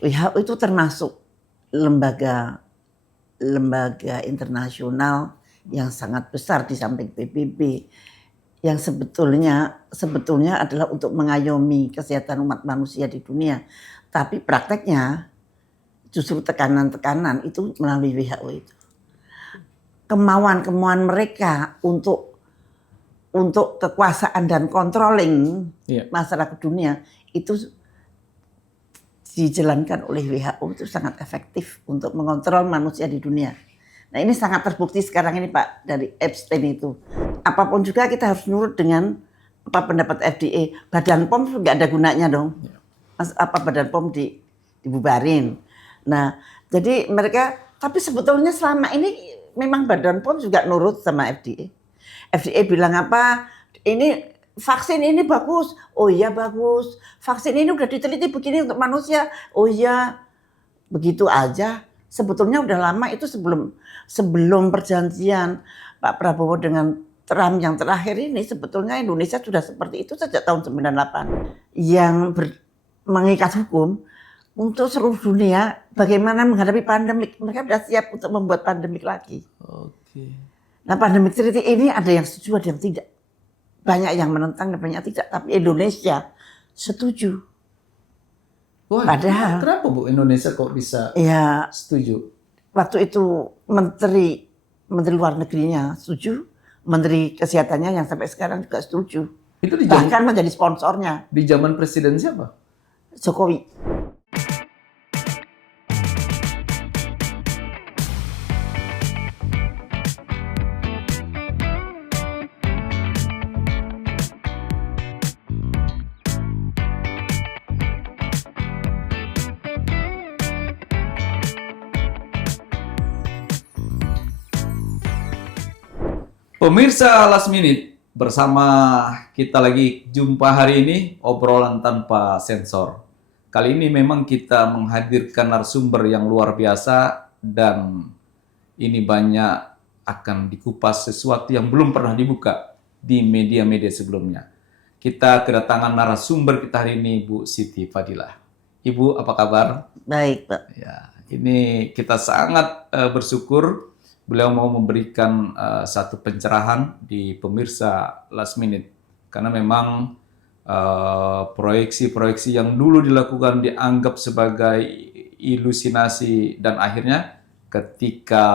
WHO itu termasuk lembaga internasional yang sangat besar di samping PBB, yang sebetulnya adalah untuk mengayomi kesehatan umat manusia di dunia. Tapi prakteknya justru tekanan-tekanan itu melalui WHO itu. Kemauan mereka untuk kekuasaan dan controlling masyarakat dunia itu dijalankan oleh WHO itu sangat efektif untuk mengontrol manusia di dunia. Nah ini sangat terbukti sekarang ini Pak dari Epstein itu. Apapun juga kita harus nurut dengan apa pendapat FDA. Badan POM nggak ada gunanya dong. Badan POM dibubarin. Nah jadi mereka, tapi sebetulnya selama ini memang Badan POM juga nurut sama FDA. FDA bilang apa? Ini vaksin ini bagus. Oh iya bagus. Vaksin ini udah diteliti begini untuk manusia. Oh iya. Begitu aja. Sebetulnya udah lama itu sebelum perjanjian Pak Prabowo dengan Trump yang terakhir ini, sebetulnya Indonesia sudah seperti itu sejak tahun 98. Yang mengikat hukum untuk seluruh dunia bagaimana menghadapi pandemik. Mereka sudah siap untuk membuat pandemik lagi. Oke. Nah pandemik treaty ini ada yang setuju, ada yang tidak. Banyak yang menentang dan banyak tidak. Tapi Indonesia setuju. Wah, padahal kenapa Bu Indonesia kok bisa setuju? Waktu itu Menteri Luar Negerinya setuju, Menteri Kesehatannya yang sampai sekarang juga setuju. Itu bahkan menjadi sponsornya. Di zaman presiden siapa? Jokowi. Pemirsa Last Minute, bersama kita lagi jumpa hari ini obrolan tanpa sensor. Kali ini memang kita menghadirkan narasumber yang luar biasa dan ini banyak akan dikupas sesuatu yang belum pernah dibuka di media-media sebelumnya. Kita kedatangan narasumber kita hari ini Bu Siti Fadilah. Ibu apa kabar? Baik Pak. Ya, ini kita sangat bersyukur beliau mau memberikan satu pencerahan di pemirsa Last Minute. Karena memang proyeksi-proyeksi yang dulu dilakukan dianggap sebagai ilusinasi dan akhirnya ketika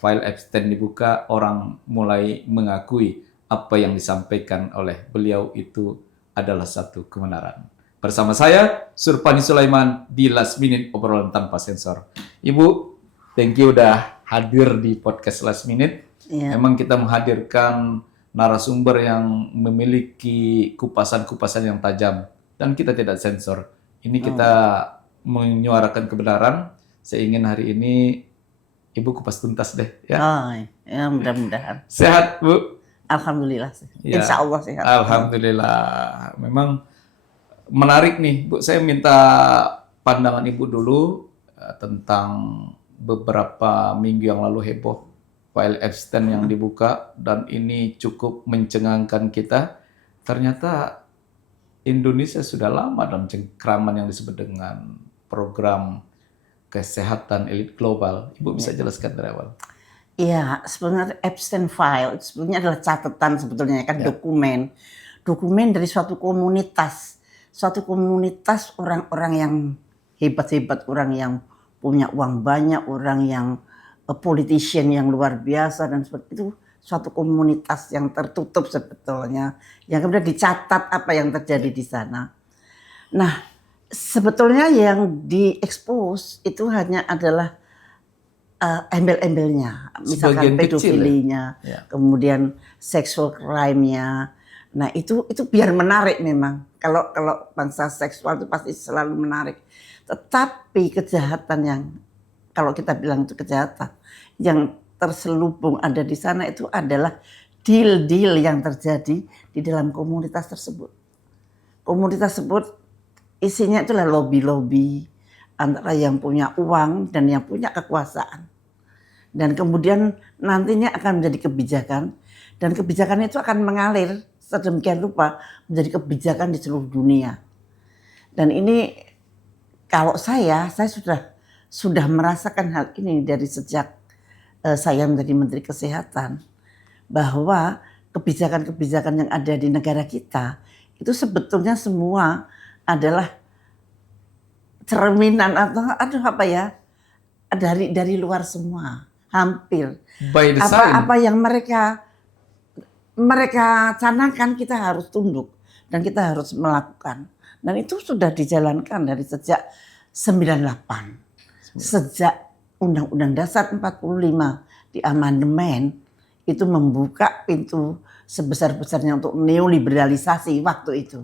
file Epstein dibuka, orang mulai mengakui apa yang disampaikan oleh beliau itu adalah satu kebenaran. Bersama saya, Surpani Sulaiman di Last Minute obrolan tanpa sensor. Ibu, thank you udah hadir di podcast Last Minute. Memang kita menghadirkan narasumber yang memiliki kupasan-kupasan yang tajam dan kita tidak sensor. Ini kita menyuarakan kebenaran. Saya ingin hari ini Ibu kupas tuntas deh ya. Ya mudah-mudahan. Sehat Bu? Alhamdulillah. Ya. Insya Allah sehat. Alhamdulillah. Memang menarik nih Bu. Saya minta pandangan Ibu dulu tentang beberapa minggu yang lalu heboh file Epstein yang dibuka dan ini cukup mencengangkan kita. Ternyata Indonesia sudah lama dalam cengkraman yang disebut dengan program kesehatan elit global. Ibu bisa jelaskan dari awal? Iya, sebenarnya Epstein file sebenarnya adalah catatan sebetulnya kan dokumen dari suatu komunitas orang-orang yang hebat-hebat, orang yang punya uang banyak, orang yang politician yang luar biasa dan seperti itu, suatu komunitas yang tertutup sebetulnya, yang kemudian dicatat apa yang terjadi di sana. Nah, sebetulnya yang diekspos itu hanya adalah embel-embelnya, misalkan pedofilinya, kemudian sexual crime-nya. Nah, itu biar menarik memang. Kalau bangsa seksual itu pasti selalu menarik. Tetapi kejahatan yang, kalau kita bilang itu kejahatan, yang terselubung ada di sana itu adalah deal-deal yang terjadi di dalam komunitas tersebut. Komunitas tersebut isinya itulah lobby-lobby antara yang punya uang dan yang punya kekuasaan. Dan kemudian nantinya akan menjadi kebijakan, dan kebijakan itu akan mengalir sedemikian rupa menjadi kebijakan di seluruh dunia. Dan ini kalau saya sudah merasakan hal ini dari sejak saya menjadi Menteri Kesehatan, bahwa kebijakan-kebijakan yang ada di negara kita itu sebetulnya semua adalah cerminan atau apa ya, dari luar semua, hampir. By design. Apa yang mereka canangkan kita harus tunduk dan kita harus melakukan. Dan itu sudah dijalankan dari sejak 98. Sejak Undang-Undang Dasar 45 di amandemen itu membuka pintu sebesar-besarnya untuk neoliberalisasi waktu itu.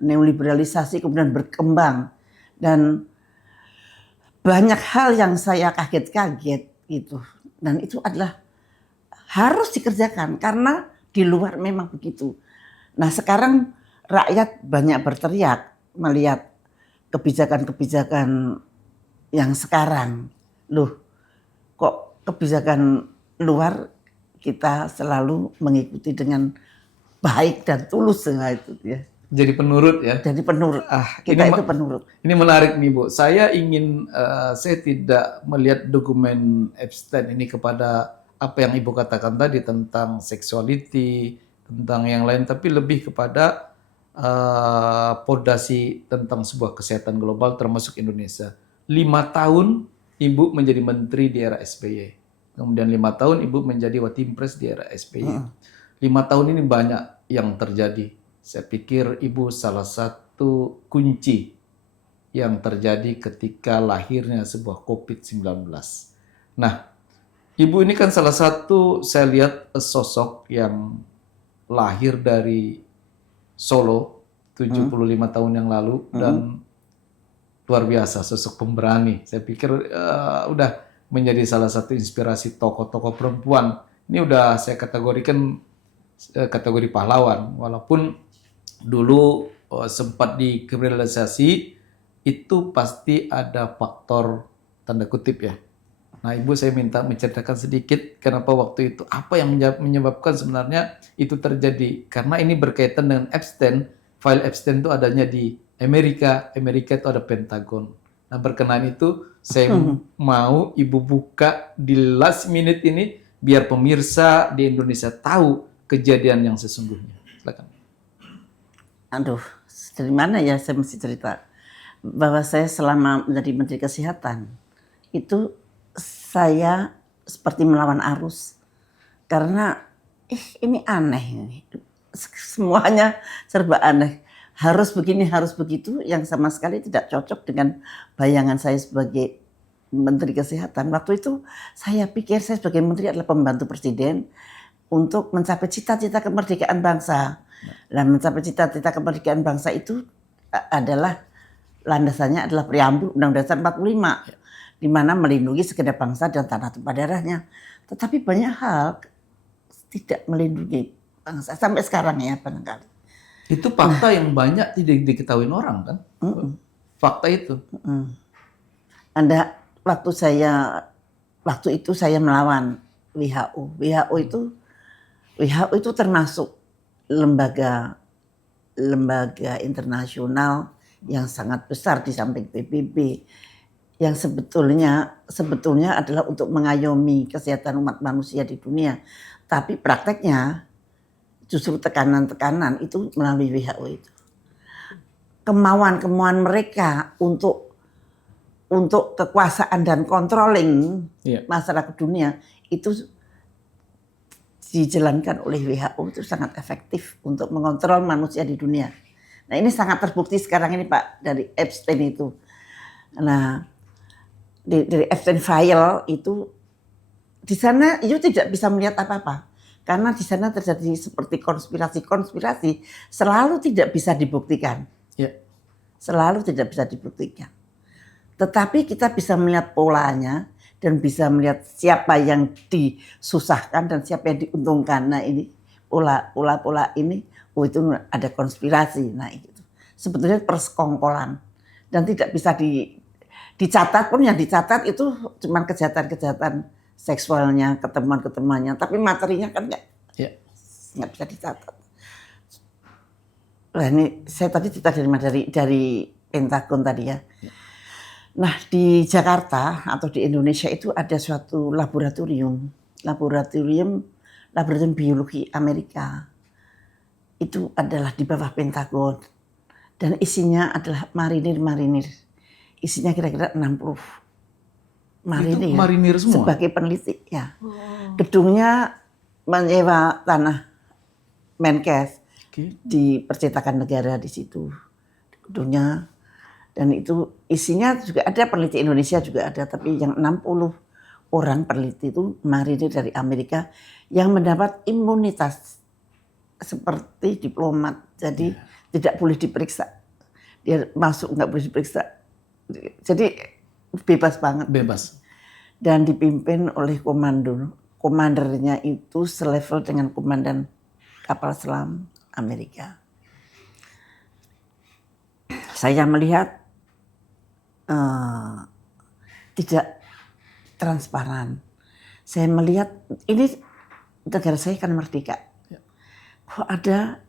Neoliberalisasi kemudian berkembang dan banyak hal yang saya kaget-kaget gitu. Dan itu adalah harus dikerjakan karena di luar memang begitu. Nah, sekarang rakyat banyak berteriak melihat kebijakan-kebijakan yang sekarang. Loh, kok kebijakan luar kita selalu mengikuti dengan baik dan tulus itu ya. Jadi penurut ya. Jadi penurut. Kita itu penurut. Ini menarik nih Bu. Saya tidak melihat dokumen Epstein ini kepada apa yang Ibu katakan tadi tentang sexuality, tentang yang lain, tapi lebih kepada pondasi tentang sebuah kesehatan global termasuk Indonesia. 5 tahun Ibu menjadi menteri di era SBY. Kemudian 5 tahun Ibu menjadi Watimpres di era SBY. 5 tahun ini banyak yang terjadi. Saya pikir Ibu salah satu kunci yang terjadi ketika lahirnya sebuah COVID-19. Nah, Ibu ini kan salah satu saya lihat sosok yang lahir dari Solo 75 tahun yang lalu dan luar biasa, sosok pemberani. Saya pikir udah menjadi salah satu inspirasi tokoh-tokoh perempuan. Ini udah saya kategorikan kategori pahlawan, walaupun dulu sempat dikriminalisasi, itu pasti ada faktor tanda kutip ya. Nah, Ibu saya minta menceritakan sedikit kenapa waktu itu, apa yang menyebabkan sebenarnya itu terjadi. Karena ini berkaitan dengan Epstein, file Epstein itu adanya di Amerika itu ada Pentagon. Nah, berkenaan itu saya mau Ibu buka di last minute ini biar pemirsa di Indonesia tahu kejadian yang sesungguhnya. Silakan. Aduh, dari mana ya saya mesti cerita? Bahwa saya selama menjadi Menteri Kesehatan, itu saya seperti melawan arus. Karena ini aneh. Semuanya serba aneh. Harus begini, harus begitu, yang sama sekali tidak cocok dengan bayangan saya sebagai Menteri Kesehatan. Waktu itu saya pikir saya sebagai Menteri adalah pembantu Presiden untuk mencapai cita-cita kemerdekaan bangsa. Dan mencapai cita-cita kemerdekaan bangsa itu adalah landasannya adalah preambul Undang-Undang Dasar 45, di mana melindungi segenap bangsa dan tanah tumpah darahnya. Tetapi banyak hal tidak melindungi bangsa sampai sekarang ya barangkali. Itu fakta yang banyak tidak diketahui orang kan? Fakta itu. Waktu itu saya melawan WHO. WHO itu termasuk lembaga internasional yang sangat besar di samping PBB, yang sebetulnya adalah untuk mengayomi kesehatan umat manusia di dunia. Tapi prakteknya justru tekanan-tekanan itu melalui WHO itu. Kemauan mereka untuk kekuasaan dan controlling masyarakat dunia itu dijalankan oleh WHO itu sangat efektif untuk mengontrol manusia di dunia. Nah, ini sangat terbukti sekarang ini Pak dari Epstein itu. Nah, dari Epstein file itu di sana itu tidak bisa melihat apa-apa karena di sana terjadi seperti konspirasi selalu tidak bisa dibuktikan. Selalu tidak bisa dibuktikan. Tetapi kita bisa melihat polanya dan bisa melihat siapa yang disusahkan dan siapa yang diuntungkan. Nah, ini pola ini itu ada konspirasi. Nah, itu sebetulnya persekongkolan dan tidak bisa dicatat pun, yang dicatat itu cuma kejahatan-kejahatan seksualnya, ketemuan-ketemuannya, tapi materinya kan nggak bisa dicatat. Nah, ini saya tadi cerita dari Pentagon tadi ya. Nah, di Jakarta atau di Indonesia itu ada suatu laboratorium biologi Amerika. Itu adalah di bawah Pentagon dan isinya adalah marinir. Isinya kira-kira 60 Itu marinir marinir semua. sebagai peneliti ya. Gedungnya menyewa tanah Menkes Oke. di Percetakan Negara di situ gedungnya, dan itu isinya juga ada peneliti Indonesia juga ada, tapi yang 60 orang peneliti itu marinir dari Amerika yang mendapat imunitas seperti diplomat, jadi tidak boleh diperiksa, dia masuk nggak boleh diperiksa, jadi bebas banget. Bebas. Dan dipimpin oleh komandernya itu selevel dengan komandan kapal selam Amerika. Saya melihat tidak transparan. Saya melihat ini negara saya kan merdeka. Kok ada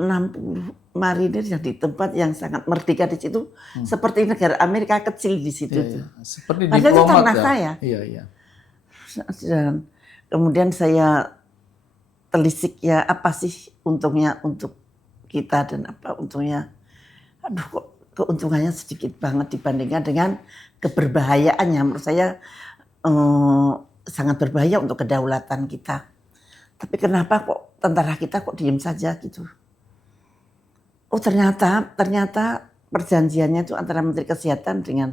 60 marinir yang di tempat yang sangat merdeka di situ, seperti negara Amerika kecil di situ. Iya. Seperti Padahal itu diplomat tanah ya. saya. Iya. Dan kemudian saya telisik ya, apa sih untungnya untuk kita dan apa untungnya. Aduh, kok keuntungannya sedikit banget dibandingkan dengan keberbahayaannya. Menurut saya sangat berbahaya untuk kedaulatan kita. Tapi kenapa kok tentara kita kok diem saja gitu. Oh ternyata perjanjiannya itu antara Menteri Kesehatan dengan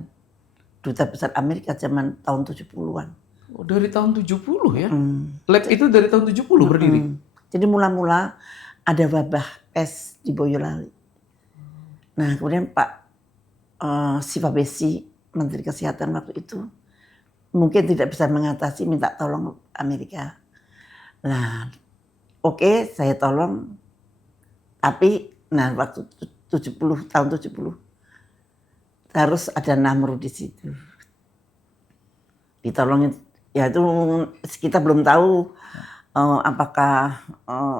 Duta Besar Amerika zaman tahun 70-an. Oh, dari tahun 70 ya? Lab itu dari tahun 70 berdiri? Jadi mula-mula ada wabah pes di Boyolali. Nah kemudian Pak Sifabesi, Menteri Kesehatan waktu itu, mungkin tidak bisa mengatasi, minta tolong Amerika. Nah oke, saya tolong, tapi nah waktu tahun 70 harus ada Namru di situ. Ditolongin, ya itu kita belum tahu apakah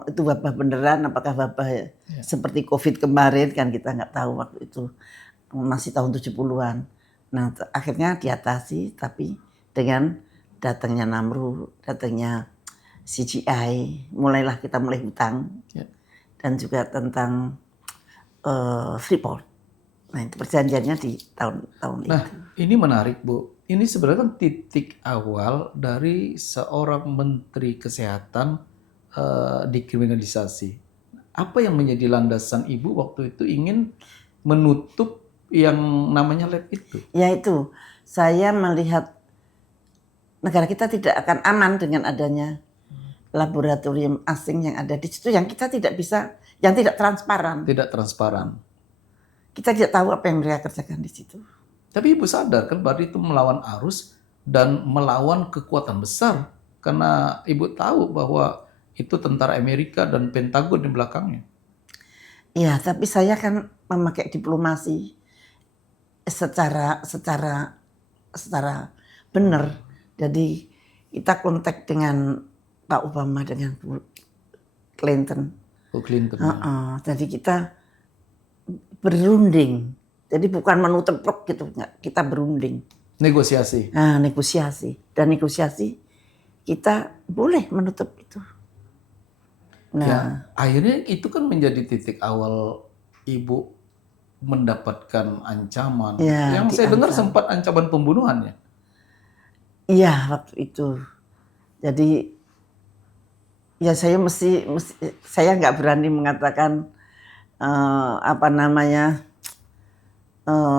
itu wabah beneran, apakah wabah seperti COVID kemarin, kan kita nggak tahu waktu itu, masih tahun 70-an. Nah akhirnya diatasi, tapi dengan datangnya Namru, datangnya CGI, mulailah kita mulai hutang. Dan juga tentang Freeport. Nah itu perjanjiannya di tahun Nah, itu. ini menarik Bu. Ini sebenarnya kan titik awal dari seorang Menteri Kesehatan dikriminalisasi. Apa yang menjadi landasan Ibu waktu itu ingin menutup yang namanya lab itu? Yaitu saya melihat negara kita tidak akan aman dengan adanya laboratorium asing yang ada di situ, yang kita tidak bisa, yang tidak transparan. Tidak transparan. Kita tidak tahu apa yang mereka kerjakan di situ. Tapi Ibu sadar kan bahwa itu melawan arus dan melawan kekuatan besar, karena Ibu tahu bahwa itu tentara Amerika dan Pentagon di belakangnya. Iya, tapi saya kan memakai diplomasi secara benar. Jadi kita kontak dengan Pak Obama dengan Bu Clinton. Bu Clinton. Jadi kita berunding. Jadi bukan menutup blok gitu, enggak. Kita berunding. Negosiasi. Nah, negosiasi. Dan negosiasi kita boleh menutup itu. Nah, Ya, akhirnya itu kan menjadi titik awal Ibu mendapatkan ancaman. Ya, Yang saya dengar diancam. sempat ancaman pembunuhan ya. Iya waktu itu. Jadi ya saya saya nggak berani mengatakan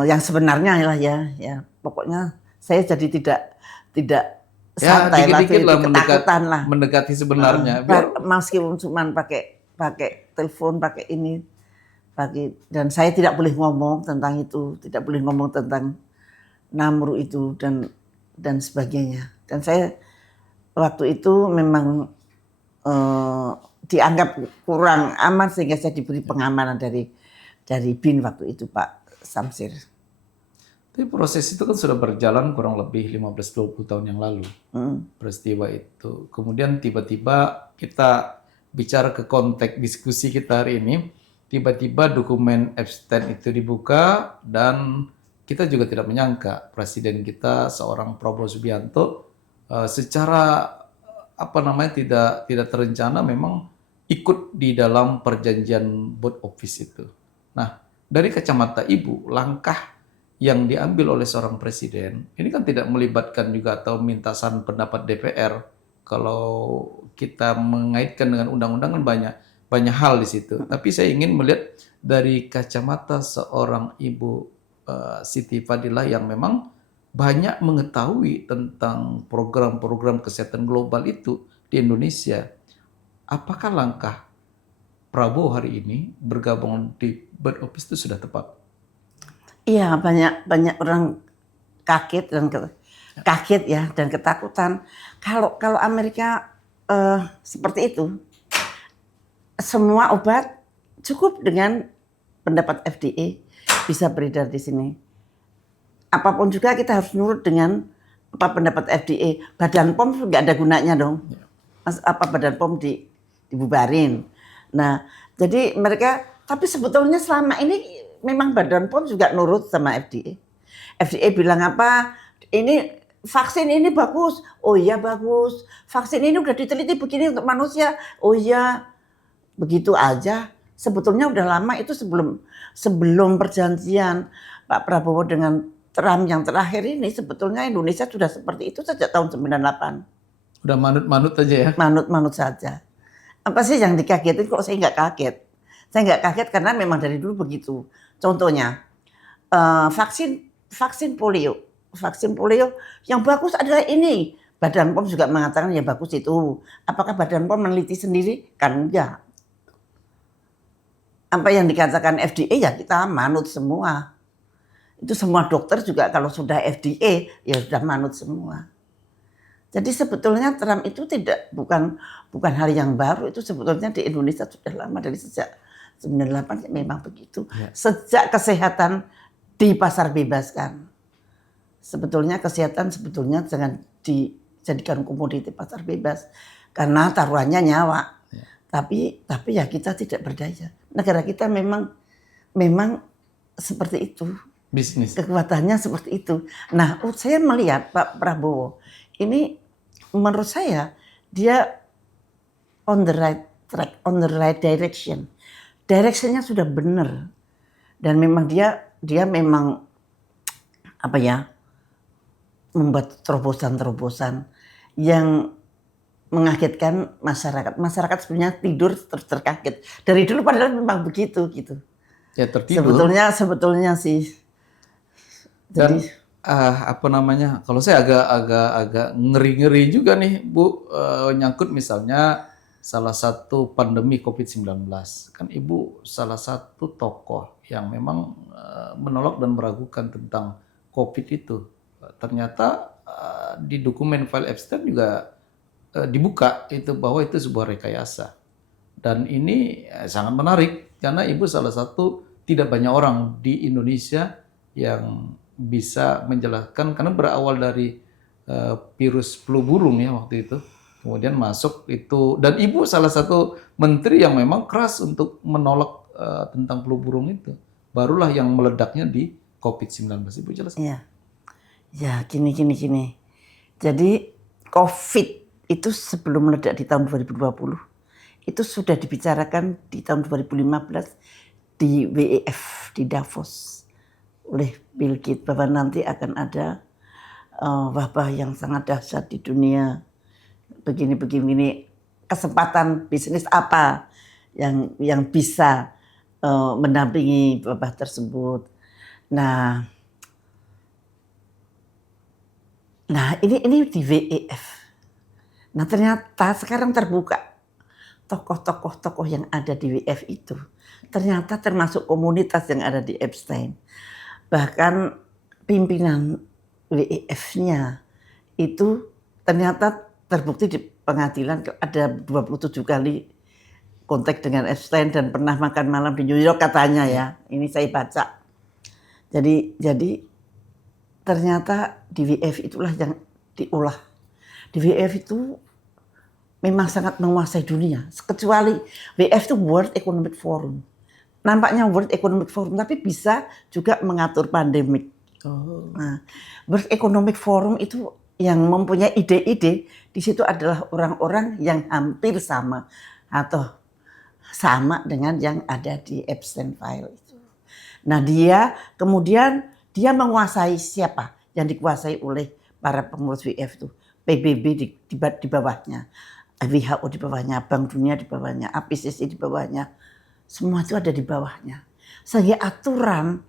yang sebenarnya lah ya. Pokoknya saya jadi tidak santai Ya, dikit-dikit lah ketakutan lah. mendekati sebenarnya. Meskipun cuma pakai telepon, pakai ini, dan saya tidak boleh ngomong tentang itu, tidak boleh ngomong tentang Namru itu dan sebagainya. Dan saya waktu itu memang dianggap kurang aman sehingga saya diberi pengamanan dari BIN waktu itu Pak Samsir. Tapi proses itu kan sudah berjalan kurang lebih 15-20 tahun yang lalu. Peristiwa itu. Kemudian tiba-tiba kita bicara ke konteks diskusi kita hari ini, tiba-tiba dokumen Epstein itu dibuka dan kita juga tidak menyangka presiden kita seorang Prabowo Subianto secara tidak terencana memang ikut di dalam perjanjian board office itu. Nah, dari kacamata Ibu, langkah yang diambil oleh seorang presiden ini kan tidak melibatkan juga atau minta saran pendapat DPR. Kalau kita mengaitkan dengan undang-undang kan banyak hal di situ. Tapi saya ingin melihat dari kacamata seorang Ibu Siti Fadilah yang memang banyak mengetahui tentang program-program kesehatan global itu di Indonesia. Apakah langkah Prabowo hari ini bergabung di board office itu sudah tepat? Iya, banyak orang kaget ya dan ketakutan. Kalau Amerika seperti itu, semua obat cukup dengan pendapat FDA bisa beredar di sini. Apapun juga kita harus nurut dengan pendapat FDA. Badan POM nggak ada gunanya dong. Badan POM dibubarin. Nah, jadi mereka, tapi sebetulnya selama ini memang Badan POM juga nurut sama FDA. FDA bilang apa? Ini vaksin ini bagus. Oh iya bagus. Vaksin ini udah diteliti begini untuk manusia. Oh iya. Begitu aja. Sebetulnya udah lama itu sebelum perjanjian Pak Prabowo dengan Trump yang terakhir ini, sebetulnya Indonesia sudah seperti itu sejak tahun 98. Udah manut-manut aja ya? Manut-manut saja. Apa sih yang dikagetin? Kok saya nggak kaget? Saya nggak kaget karena memang dari dulu begitu. Contohnya, vaksin polio. Vaksin polio yang bagus adalah ini. Badan POM juga mengatakan ya bagus itu. Apakah Badan POM meneliti sendiri? Kan enggak. Apa yang dikatakan FDA ya kita manut semua. Itu semua dokter juga kalau sudah FDA ya sudah manut semua. Jadi sebetulnya Trump itu bukan hal yang baru, itu sebetulnya di Indonesia sudah lama dari sejak 98 memang begitu. Ya. Sejak kesehatan dipasarbebaskan. Sebetulnya kesehatan jangan dijadikan komoditi pasar bebas karena taruhannya nyawa. Ya. Tapi ya kita tidak berdaya. Negara kita memang seperti itu. Bisnis. Kekuatannya seperti itu. Nah, saya melihat Pak Prabowo ini menurut saya dia on the right track, on the right direction. Directionnya sudah benar dan memang dia memang membuat terobosan-terobosan yang mengagetkan masyarakat. Masyarakat sebenarnya tidur terus terkaget. Dari dulu padahal memang begitu gitu. Ya tertidur. Sebetulnya sih. Dan kalau saya agak ngeri-ngeri juga nih Bu, nyangkut misalnya salah satu pandemi COVID-19. Kan Ibu salah satu tokoh yang memang menolak dan meragukan tentang COVID itu. Ternyata di dokumen file Epstein juga dibuka itu bahwa itu sebuah rekayasa. Dan ini sangat menarik karena Ibu salah satu tidak banyak orang di Indonesia yang bisa menjelaskan karena berawal dari virus flu burung ya waktu itu. Kemudian masuk itu dan Ibu salah satu menteri yang memang keras untuk menolak tentang flu burung itu. Barulah yang meledaknya di COVID-19. Ibu jelaskan. Iya. Ya, gini. Jadi COVID itu sebelum meledak di tahun 2020 itu sudah dibicarakan di tahun 2015 di WEF di Davos oleh Bill Gates bahwa nanti akan ada wabah yang sangat dahsyat di dunia. Begini, kesempatan bisnis apa yang bisa mendampingi wabah tersebut. Nah ini di WEF. Nah ternyata sekarang terbuka tokoh-tokoh yang ada di WEF itu ternyata termasuk komunitas yang ada di Epstein. Bahkan pimpinan WEF-nya itu ternyata terbukti di pengadilan ada 27 kali kontak dengan Epstein dan pernah makan malam di New York katanya ya. Ini saya baca. Jadi ternyata di WEF itulah yang diolah. Di WEF itu memang sangat menguasai dunia. Kecuali WEF itu World Economic Forum. Nampaknya World Economic Forum tapi bisa juga mengatur pandemik. Oh. Nah, World Economic Forum itu yang mempunyai ide-ide di situ adalah orang-orang yang hampir sama atau sama dengan yang ada di Epstein File itu. Nah, kemudian dia menguasai siapa yang dikuasai oleh para pengurus WF itu. PBB di bawahnya, WHO di bawahnya, Bank Dunia di bawahnya, APCC di bawahnya. Semua itu ada di bawahnya. Sehingga aturan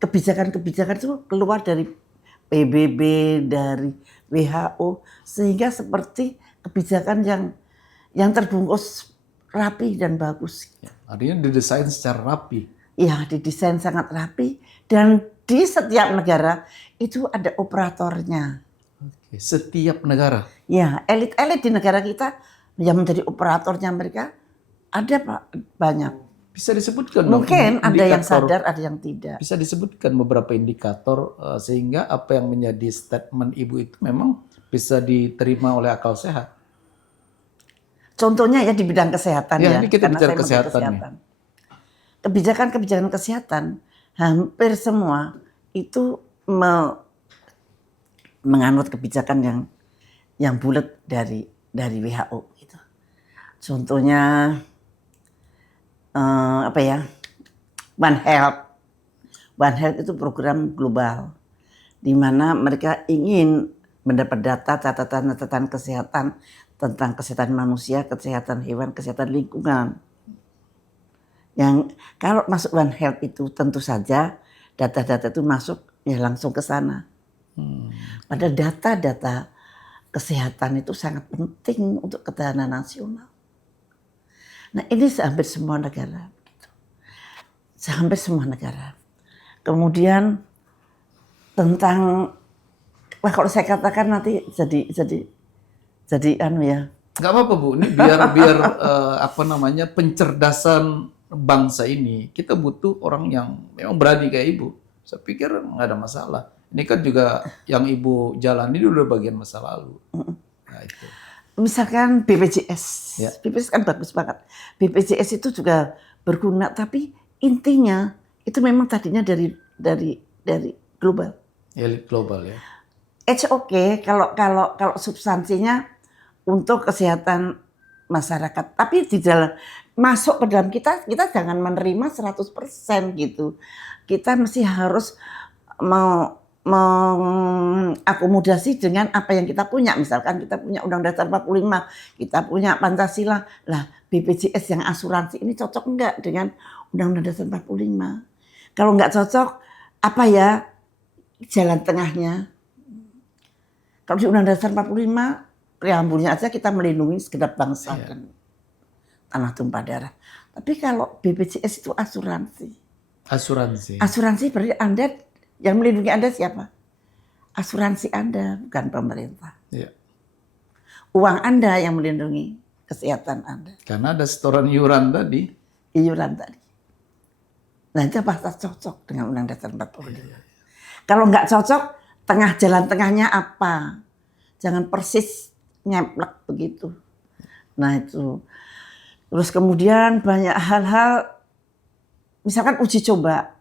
kebijakan-kebijakan itu keluar dari PBB, dari WHO, sehingga seperti kebijakan yang terbungkus rapi dan bagus. Artinya didesain secara rapi. Ya, didesain sangat rapi dan di setiap negara itu ada operatornya. Oke, setiap negara. Ya, elit-elit di negara kita yang menjadi operatornya mereka ada Pak, banyak. Bisa disebutkan dong, Mungkin ada yang indikator. sadar, ada yang tidak. Bisa disebutkan beberapa indikator sehingga apa yang menjadi statement Ibu itu memang bisa diterima oleh akal sehat. Contohnya ya di bidang kesehatan Ya, ya. ini kita karena bicara saya menteri kesehatan nih. Kebijakan-kebijakan kesehatan hampir semua itu menganut kebijakan yang bulat dari WHO gitu. Contohnya apa ya? One Health. One Health itu program global di mana mereka ingin mendapat data catatan kesehatan tentang kesehatan manusia, kesehatan hewan, kesehatan lingkungan. Yang kalau masuk One Health itu tentu saja data-data itu masuk ya langsung ke sana. Padahal data-data kesehatan itu sangat penting untuk ketahanan nasional. Nah ini hampir semua negara. Hampir semua negara. Kemudian tentang, wah kalau saya katakan nanti jadi anu ya. Nggak apa-apa Bu, ini biar apa namanya pencerdasan bangsa ini kita butuh orang yang memang berani kayak Ibu. Saya pikir nggak ada masalah. Ini kan juga yang Ibu jalani udah bagian masa lalu. Nah, itu. Misalkan BPJS, Ya. BPJS kan bagus banget. BPJS itu juga berguna, tapi intinya itu memang tadinya dari global. Elit global ya. It's okay kalau substansinya untuk kesehatan masyarakat, tapi di dalam masuk ke dalam kita jangan menerima 100% gitu. Kita mesti harus mengakomodasi dengan apa yang kita punya. Misalkan kita punya Undang-Undang Dasar 45, kita punya Pancasila. Lah, BPJS yang asuransi ini cocok enggak dengan Undang-Undang Dasar 45? Kalau enggak cocok, apa ya jalan tengahnya? Kalau di Undang-Undang Dasar 45, preambulnya aja kita melindungi segenap bangsa dan tanah tumpah darah. Tapi kalau BPJS itu asuransi. Asuransi. Asuransi berarti Anda yang melindungi Anda siapa? Asuransi Anda, bukan pemerintah. Ya. Uang Anda yang melindungi kesehatan Anda. Karena ada setoran iuran tadi. Iuran tadi. Nah itu pasti cocok dengan Undang-Undang Dasar 45. Kalau nggak cocok, tengah jalan tengahnya apa? Jangan persis nyeplek begitu. Nah itu. Terus kemudian banyak hal-hal, misalkan uji coba.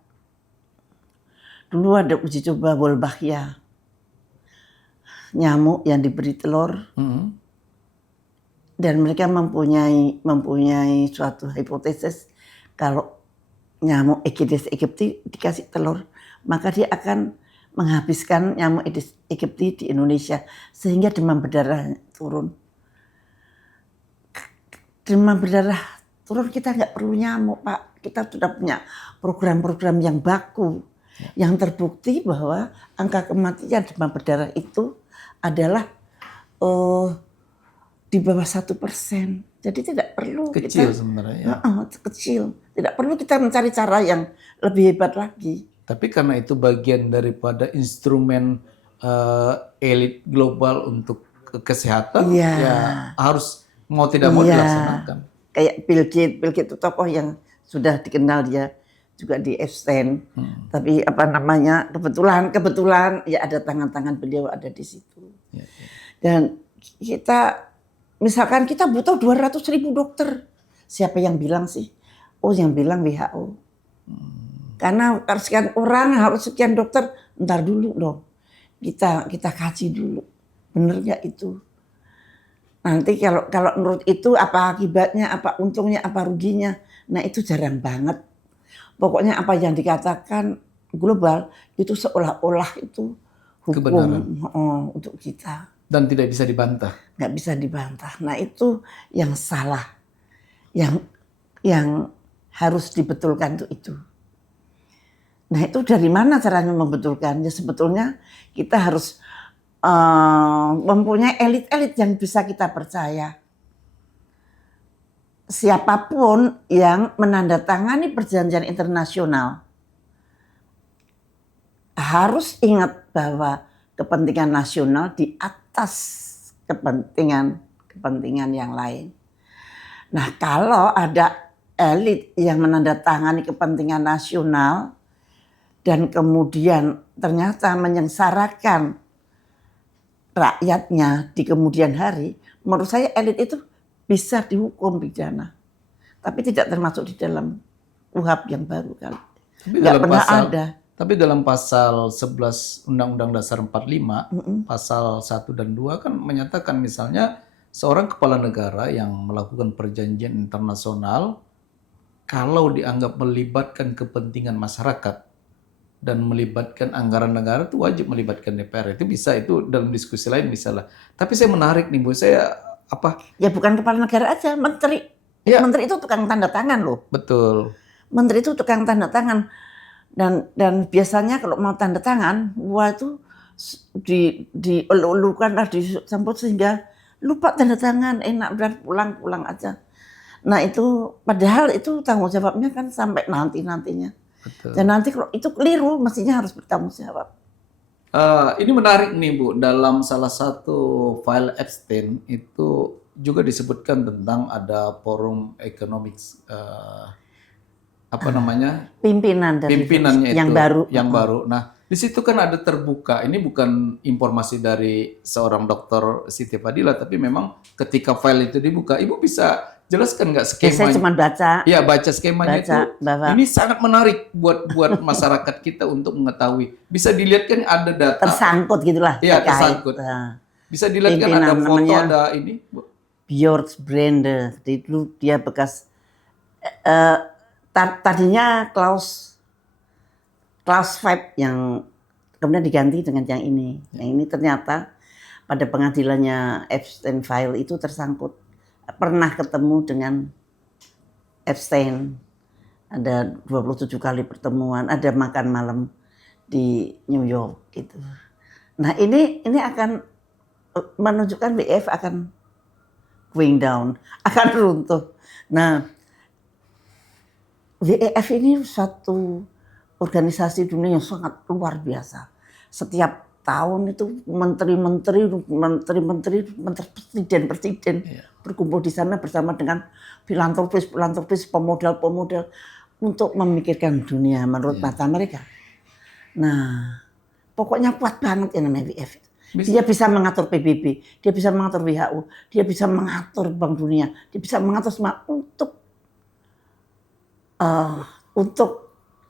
Dulu ada uji coba Wolbachia. Nyamuk yang diberi telur. Dan mereka mempunyai suatu hipotesis kalau nyamuk Aedes aegypti dikasih telur, maka dia akan menghabiskan nyamuk Aedes aegypti di Indonesia sehingga demam berdarah turun. Demam berdarah turun, kita nggak perlu nyamuk Pak, kita sudah punya program-program yang baku, yang terbukti bahwa angka kematian demam berdarah itu adalah di bawah 1%. Jadi tidak perlu Kecil kita, sebenarnya. kecil. Tidak perlu kita mencari cara yang lebih hebat lagi. Tapi karena itu bagian daripada instrumen elit global untuk kesehatan, ya harus mau tidak mau dilaksanakan. Kayak Bill Gates itu tokoh yang sudah dikenal, dia juga di Epstein. Tapi apa namanya, kebetulan ya ada tangan-tangan beliau ada di situ. Dan kita misalkan kita butuh 200.000 dokter. Siapa yang bilang sih? Oh, yang bilang WHO. Karena sekian orang harus sekian dokter, ntar dulu dong. Kita kaji dulu. Bener nggak itu? Nanti kalau menurut itu apa akibatnya, apa untungnya, apa ruginya. Nah itu jarang banget. Pokoknya apa yang dikatakan global itu seolah-olah itu hukum Kebenaran. untuk kita. Dan tidak bisa dibantah. Nggak bisa dibantah. Nah itu yang salah. Yang harus dibetulkan itu. Nah itu dari mana caranya membetulkan? Ya sebetulnya kita harus mempunyai elit-elit yang bisa kita percaya. Siapapun yang menandatangani perjanjian internasional harus ingat bahwa kepentingan nasional di atas kepentingan yang lain. Nah, kalau ada elit yang menandatangani kepentingan nasional dan kemudian ternyata menyengsarakan rakyatnya di kemudian hari, menurut saya elit itu bisa dihukum pidana. Tapi tidak termasuk di dalam UHAP yang baru kali. Nggak pernah ada. Tapi dalam pasal 11 Undang-Undang Dasar 45, pasal 1 dan 2 kan menyatakan misalnya seorang kepala negara yang melakukan perjanjian internasional kalau dianggap melibatkan kepentingan masyarakat dan melibatkan anggaran negara itu wajib melibatkan DPR. Itu bisa, itu dalam diskusi lain bisa lah. Tapi saya menarik nih Bu, saya apa? Ya bukan kepala negara aja, menteri. Ya. Menteri itu tukang tanda tangan loh. Betul. Menteri itu tukang tanda tangan. Dan biasanya kalau mau tanda tangan, wah itu dielu-elukan lah, disambut sehingga lupa tanda tangan, enak dan pulang aja. Nah itu padahal itu tanggung jawabnya kan sampai nantinya. Betul. Dan nanti kalau itu keliru, mestinya harus bertanggung jawab. Ini menarik nih Bu, dalam salah satu file Epstein itu juga disebutkan tentang ada forum economics, apa namanya? Pimpinannya yang itu, baru. yang baru. Nah, di situ kan ada terbuka. Ini bukan informasi dari seorang dokter Siti Fadila, tapi memang ketika file itu dibuka, Ibu bisa jelaskan nggak skemanya? Saya cuma baca. Iya, baca skemanya itu. Bahwa ini sangat menarik buat masyarakat kita untuk mengetahui. Bisa dilihat kan ada data. Tersangkut gitulah. Iya, tersangkut. Bisa dilihat kan ada foto, ada ini. Björn Brende. Dulu dia bekas tadinya Klaus Schwab yang kemudian diganti dengan yang ini. Yang ini ternyata pada pengadilannya Epstein file itu tersangkut. Pernah ketemu dengan Epstein, ada 27 kali pertemuan, ada makan malam di New York gitu. Nah ini akan menunjukkan WEF akan going down, akan runtuh. Nah WEF ini suatu organisasi dunia yang sangat luar biasa. Setiap tahun itu menteri-menteri, presiden berkumpul di sana bersama dengan filantropis, pemodal untuk memikirkan dunia menurut mata mereka. Nah, pokoknya kuat banget yang namanya WEF. Dia bisa mengatur PBB, dia bisa mengatur WHO, dia bisa mengatur Bank Dunia, dia bisa mengatur semua untuk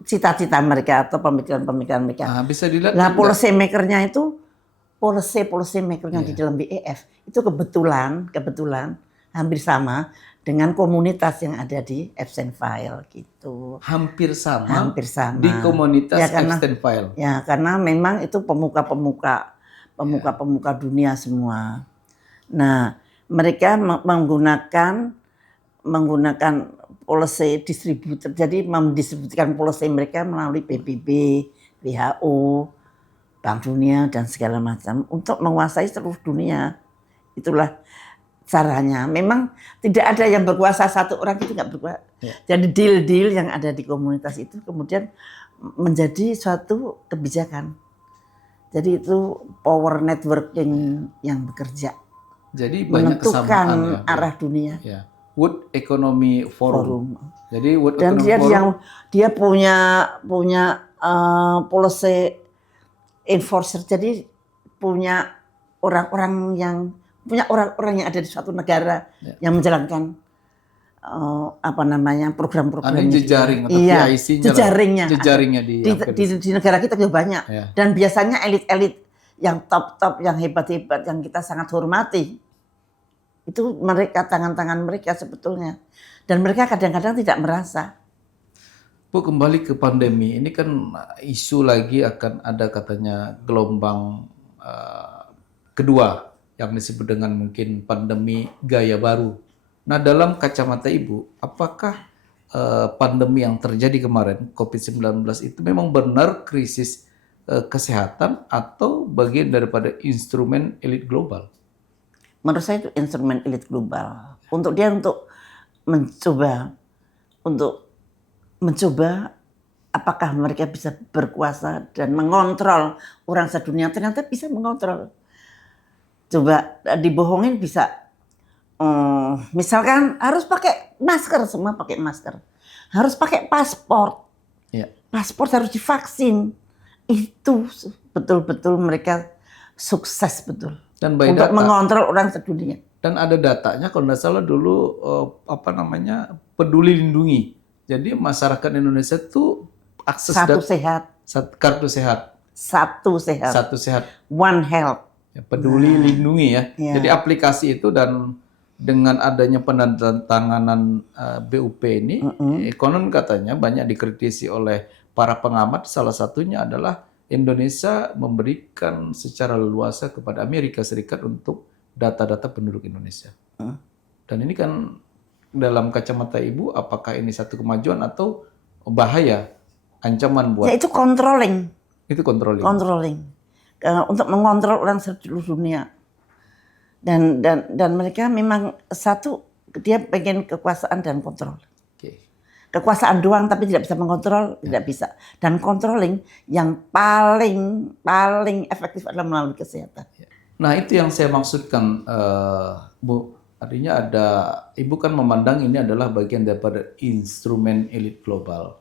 cita-cita mereka atau pemikiran-pemikiran mereka. Nah, bisa dilihat. Nah, policy makernya itu policy makernya di dalam WEF itu kebetulan hampir sama dengan komunitas yang ada di Epstein File gitu. Hampir sama. Di komunitas Epstein File. Ya, karena memang itu pemuka dunia semua. Nah, mereka menggunakan policy distributor. Jadi mendistribusikan policy mereka melalui PBB, WHO, Bank Dunia dan segala macam untuk menguasai seluruh dunia. Itulah caranya. Memang tidak ada yang berkuasa, satu orang itu nggak berkuasa. Jadi deal-deal yang ada di komunitas itu kemudian menjadi suatu kebijakan. Jadi itu power networking yang bekerja. Jadi banyak menentukan arah dunia. Ya. World Economy Forum. Jadi World Dan Economy dia punya policy enforcer. Jadi punya orang-orang yang ada di suatu negara yang menjalankan apa namanya program-program Ada jejaring atau iya, PIC-nya jejaringnya di negara kita juga banyak Ya. dan biasanya elit-elit yang top-top yang hebat-hebat yang kita sangat hormati itu mereka tangan-tangan mereka sebetulnya dan mereka kadang-kadang tidak merasa. Bu, kembali ke pandemi ini kan isu lagi akan ada katanya gelombang kedua yang disebut dengan mungkin pandemi gaya baru. Nah, dalam kacamata Ibu, apakah pandemi yang terjadi kemarin COVID-19 itu memang benar krisis kesehatan atau bagian daripada instrumen elit global? Menurut saya itu instrumen elit global untuk mencoba apakah mereka bisa berkuasa dan mengontrol orang sedunia. Ternyata bisa mengontrol. Coba dibohongin bisa. Misalkan harus pakai masker, semua pakai masker. Harus pakai paspor. Ya. Paspor harus divaksin. Itu betul-betul mereka sukses betul. Dan by untuk data, mengontrol orang sedunia. Dan ada datanya kalau tidak salah dulu Peduli Lindungi. Jadi masyarakat Indonesia tuh akses kartu sehat. Satu sehat. One Health. Ya, Peduli Lindungi ya. Jadi aplikasi itu dan dengan adanya penandatanganan BUP ini, konon katanya banyak dikritisi oleh para pengamat. Salah satunya adalah Indonesia memberikan secara leluasa kepada Amerika Serikat untuk data-data penduduk Indonesia. Dan ini kan dalam kacamata Ibu, apakah ini satu kemajuan atau bahaya, ancaman buat? Ya itu controlling. Itu controlling. Controlling. Untuk mengontrol orang seluruh dunia. Dan mereka memang satu, dia pengen kekuasaan dan kontrol. Kekuasaan doang tapi tidak bisa mengontrol, tidak bisa. Dan controlling yang paling efektif adalah melalui kesehatan. Nah itu yang saya maksudkan, Bu. Artinya Ibu kan memandang ini adalah bagian daripada instrumen elit global.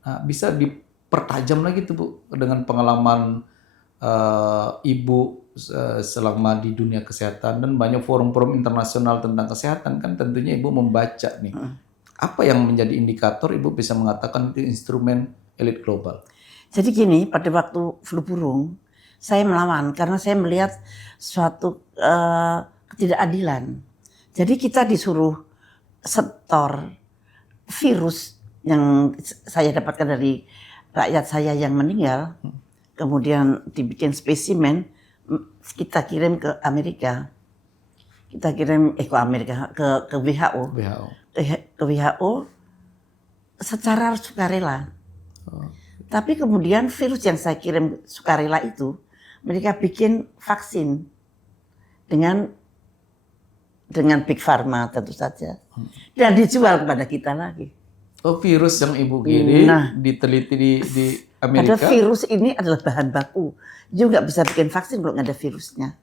Nah, bisa dipertajam lagi tuh Bu dengan pengalaman Ibu selama di dunia kesehatan dan banyak forum-forum internasional tentang kesehatan kan tentunya Ibu membaca nih. Apa yang menjadi indikator Ibu bisa mengatakan itu instrumen elit global? Jadi gini, pada waktu flu burung saya melawan karena saya melihat suatu ketidakadilan. Jadi kita disuruh setor virus yang saya dapatkan dari rakyat saya yang meninggal, kemudian dibikin spesimen, kita kirim ke Amerika. Kita kirim ke Amerika, ke WHO. Ke WHO secara sukarela. Tapi kemudian virus yang saya kirim sukarela itu, mereka bikin vaksin dengan Big Pharma tentu saja. Dan dijual kepada kita lagi. Oh, virus yang Ibu kirim diteliti di Amerika? Ada virus ini adalah bahan baku. Dia nggak bisa bikin vaksin kalau nggak ada virusnya.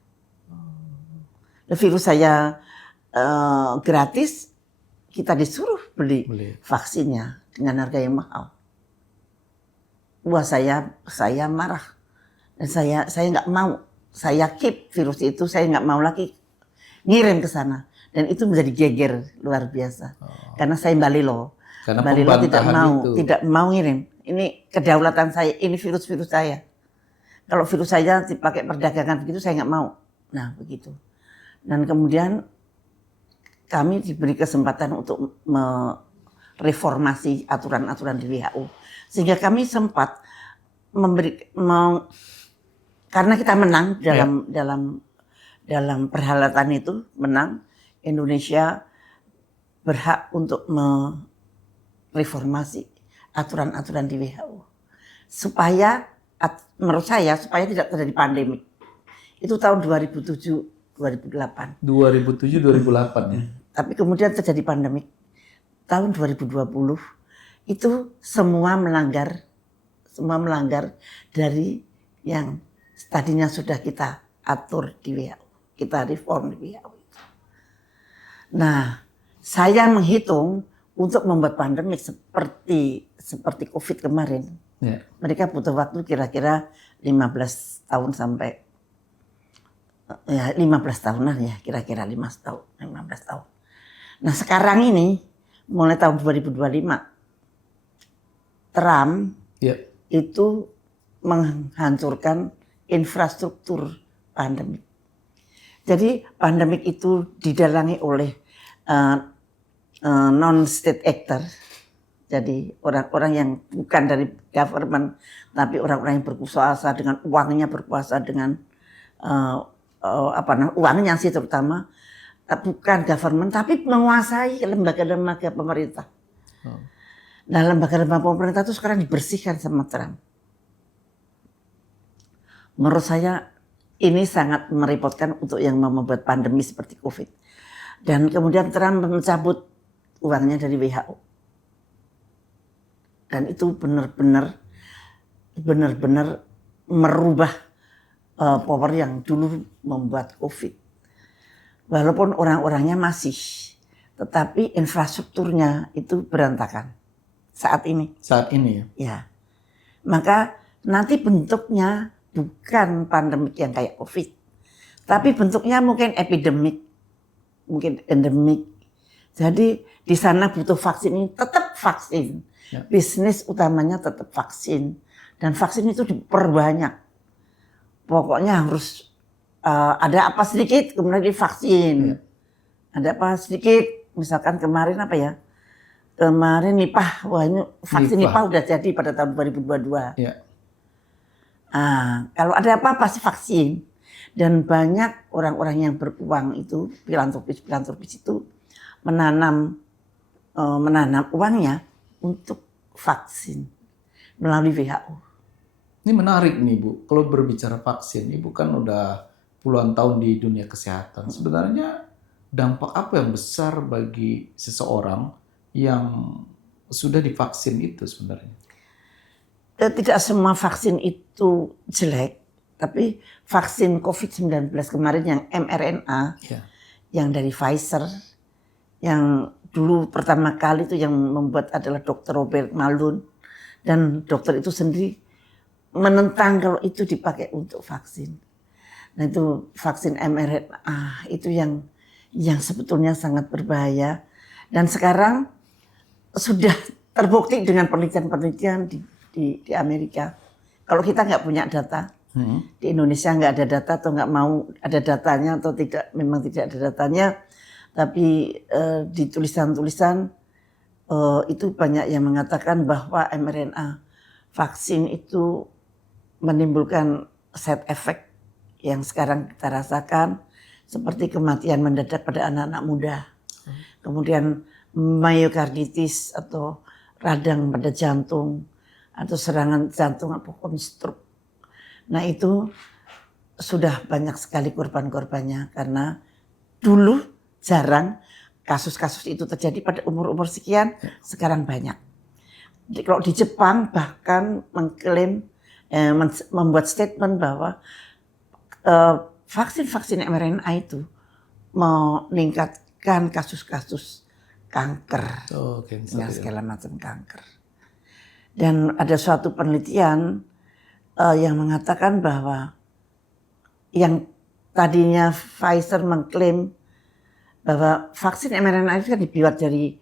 Virus saya gratis, kita disuruh beli vaksinnya dengan harga yang mahal. Wah, saya marah. Dan saya nggak mau. Saya keep virus itu, saya nggak mau lagi ngirim ke sana. Dan itu menjadi geger luar biasa. Karena saya Balilo. Karena Balilo tidak mau ngirim. Ini kedaulatan saya, ini virus-virus saya. Kalau virus saya dipakai perdagangan begitu saya nggak mau. Nah begitu. Dan kemudian kami diberi kesempatan untuk mereformasi aturan-aturan di WHO. Sehingga kami sempat karena kita menang dalam perhelatan itu, menang, Indonesia berhak untuk mereformasi aturan-aturan di WHO. Supaya, menurut saya, supaya tidak terjadi pandemi. Itu tahun 2007-2008. 2007-2008 ya? Tapi kemudian terjadi pandemi. Tahun 2020, itu semua melanggar dari yang tadinya sudah kita atur di WHO. Kita reform di WHO. Nah, saya menghitung untuk membuat pandemik seperti COVID kemarin. Mereka butuh waktu kira-kira 15 tahun sampai 15 tahunan ya, kira-kira 15 tahun. Nah, sekarang ini mulai tahun 2025 Trump Ya. itu menghancurkan infrastruktur pandemik. Jadi pandemik itu didalangi oleh non-state actor. Jadi orang-orang yang bukan dari government, tapi orang-orang yang berkuasa dengan uangnya, berkuasa dengan uangnya sih terutama, bukan government, tapi menguasai lembaga-lembaga pemerintah. Nah, lembaga-lembaga pemerintah itu sekarang dibersihkan sama Trump. Menurut saya ini sangat merepotkan untuk yang mau membuat pandemi seperti COVID. Dan kemudian Trump mencabut uangnya dari WHO. Dan itu benar-benar merubah power yang dulu membuat COVID. Walaupun orang-orangnya masih, tetapi infrastrukturnya itu berantakan saat ini. Saat ini ya. Ya, maka nanti bentuknya bukan pandemik yang kayak COVID, tapi bentuknya mungkin epidemik, mungkin endemik. Jadi di sana butuh vaksin, ini tetap vaksin. Ya. Bisnis utamanya tetap vaksin, dan vaksin itu diperbanyak. Pokoknya harus ada apa sedikit kemudian divaksin. Ya. Ada apa sedikit, misalkan kemarin apa ya? Kemarin Nipah, wah ini vaksin Nipah udah jadi pada tahun 2022. Ya. Kalau ada apa pasti vaksin. Dan banyak orang-orang yang beruang itu, filantropis itu menanam uangnya untuk vaksin melalui WHO. Ini menarik nih Bu, kalau berbicara vaksin, Ibu kan udah puluhan tahun di dunia kesehatan. Sebenarnya dampak apa yang besar bagi seseorang yang sudah divaksin itu sebenarnya? Tidak semua vaksin itu jelek, tapi vaksin COVID-19 kemarin yang mRNA, yang dari Pfizer, yang dulu pertama kali itu yang membuat adalah Dr. Robert Malone, dan dokter itu sendiri menentang kalau itu dipakai untuk vaksin. Nah itu vaksin mRNA itu yang sebetulnya sangat berbahaya, dan sekarang sudah terbukti dengan penelitian-penelitian di Amerika. Kalau kita nggak punya data, di Indonesia nggak ada data atau nggak mau ada datanya atau tidak, memang tidak ada datanya, tapi di tulisan-tulisan itu banyak yang mengatakan bahwa mRNA vaksin itu menimbulkan side effect yang sekarang kita rasakan, seperti kematian mendadak pada anak-anak muda, kemudian myokarditis atau radang pada jantung, atau serangan jantung atau stroke. Nah itu sudah banyak sekali korban-korbannya, karena dulu jarang kasus-kasus itu terjadi pada umur-umur sekian, sekarang banyak. Kalau di Jepang bahkan mengklaim, membuat statement bahwa vaksin-vaksin mRNA itu meningkatkan kasus-kasus kanker, segala macam kanker. Dan ada suatu penelitian yang mengatakan bahwa yang tadinya Pfizer mengklaim bahwa vaksin mRNA itu kan dibuat dari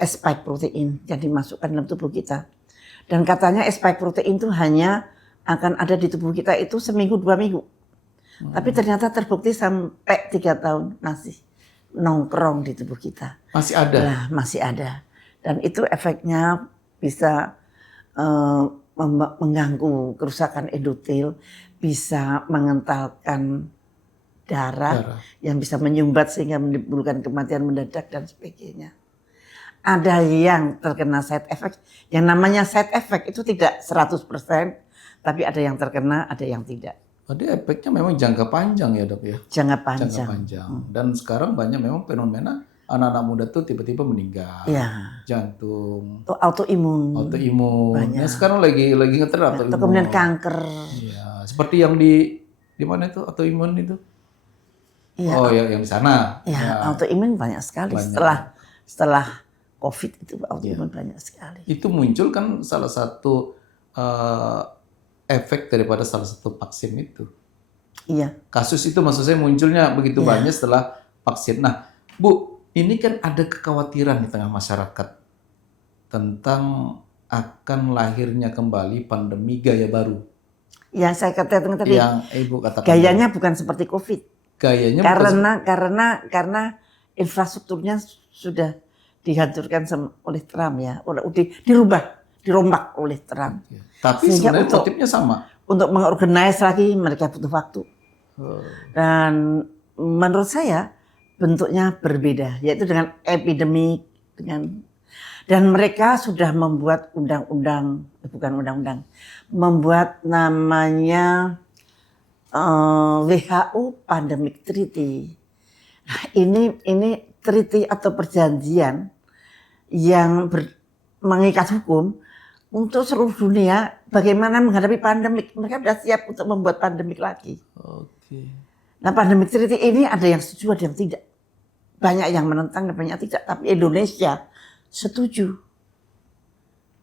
spike protein yang dimasukkan dalam tubuh kita. Dan katanya spike protein itu hanya akan ada di tubuh kita itu seminggu 2 minggu. Tapi ternyata terbukti sampai 3 tahun masih nongkrong di tubuh kita. Masih ada? Nah, masih ada. Dan itu efeknya bisa mengganggu kerusakan endotel, bisa mengentalkan darah yang bisa menyumbat sehingga menimbulkan kematian mendadak dan sebagainya. Ada yang terkena side effect, yang namanya side effect itu tidak 100%, tapi ada yang terkena, ada yang tidak. Jadi efeknya memang jangka panjang ya Dok ya? Jangka panjang. Jangka panjang. Dan sekarang banyak memang fenomena anak-anak muda tuh tiba-tiba meninggal. Ya. Jantung. Autoimun. Nah, sekarang lagi ngetren autoimun. Kemudian kanker. Iya, seperti yang di mana itu autoimun itu? Ya. Oh, yang di sana. Ya, autoimun banyak sekali. Banyak. Setelah COVID itu autoimun banyak sekali. Itu muncul kan salah satu efek daripada salah satu vaksin itu. Iya. Kasus itu maksud saya munculnya begitu banyak setelah vaksin. Nah, Bu, Ini kan ada kekhawatiran di tengah masyarakat tentang akan lahirnya kembali pandemi gaya baru. Yang saya katakan tadi, Yang Ibu katakan gayanya bukan seperti COVID. gayanya Karena infrastrukturnya sudah dihancurkan oleh Trump ya, dirombak oleh Trump. tapi Sehingga sebenarnya motifnya sama. Untuk mengorganize lagi mereka butuh waktu. Dan menurut saya bentuknya berbeda, yaitu dengan epidemik, dan mereka sudah membuat membuat namanya WHO Pandemic Treaty. Nah, ini treaty atau perjanjian yang mengikat hukum untuk seluruh dunia bagaimana menghadapi pandemik. Mereka sudah siap untuk membuat pandemik lagi. Oke. Nah, Pandemic Treaty ini ada yang setuju, ada yang tidak. Banyak yang menentang dan banyak tidak. Tapi Indonesia setuju.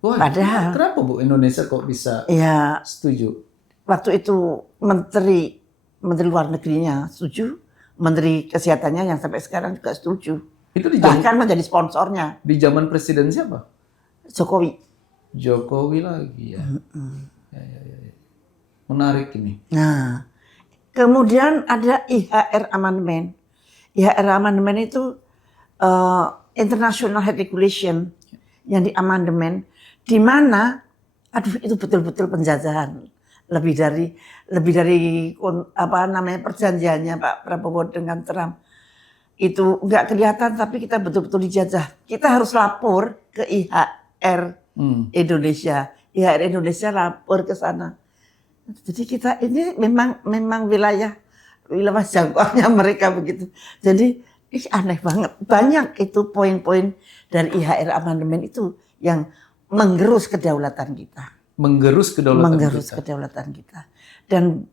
Wah, Padahal kenapa Bu Indonesia kok bisa ya setuju? waktu itu Menteri Luar Negerinya setuju, Menteri Kesehatannya yang sampai sekarang juga setuju. Itu di zaman, Bahkan menjadi sponsornya di zaman presiden siapa? Jokowi. Jokowi lagi ya. Ya. Menarik ini. Nah, kemudian ada IHR Amendment. IHR Amendment itu International Health Regulation yang di amandemen, di mana itu betul-betul penjajahan. Lebih dari perjanjiannya Pak Prabowo dengan Trump. Itu enggak kelihatan tapi kita betul-betul dijajah. Kita harus lapor ke IHR Indonesia. IHR Indonesia lapor ke sana. Jadi kita ini memang wilayah jangkauannya mereka begitu. Jadi aneh banget. Banyak itu poin-poin dari IHR amandemen itu yang menggerus kedaulatan kita. Menggerus kedaulatan kita. Dan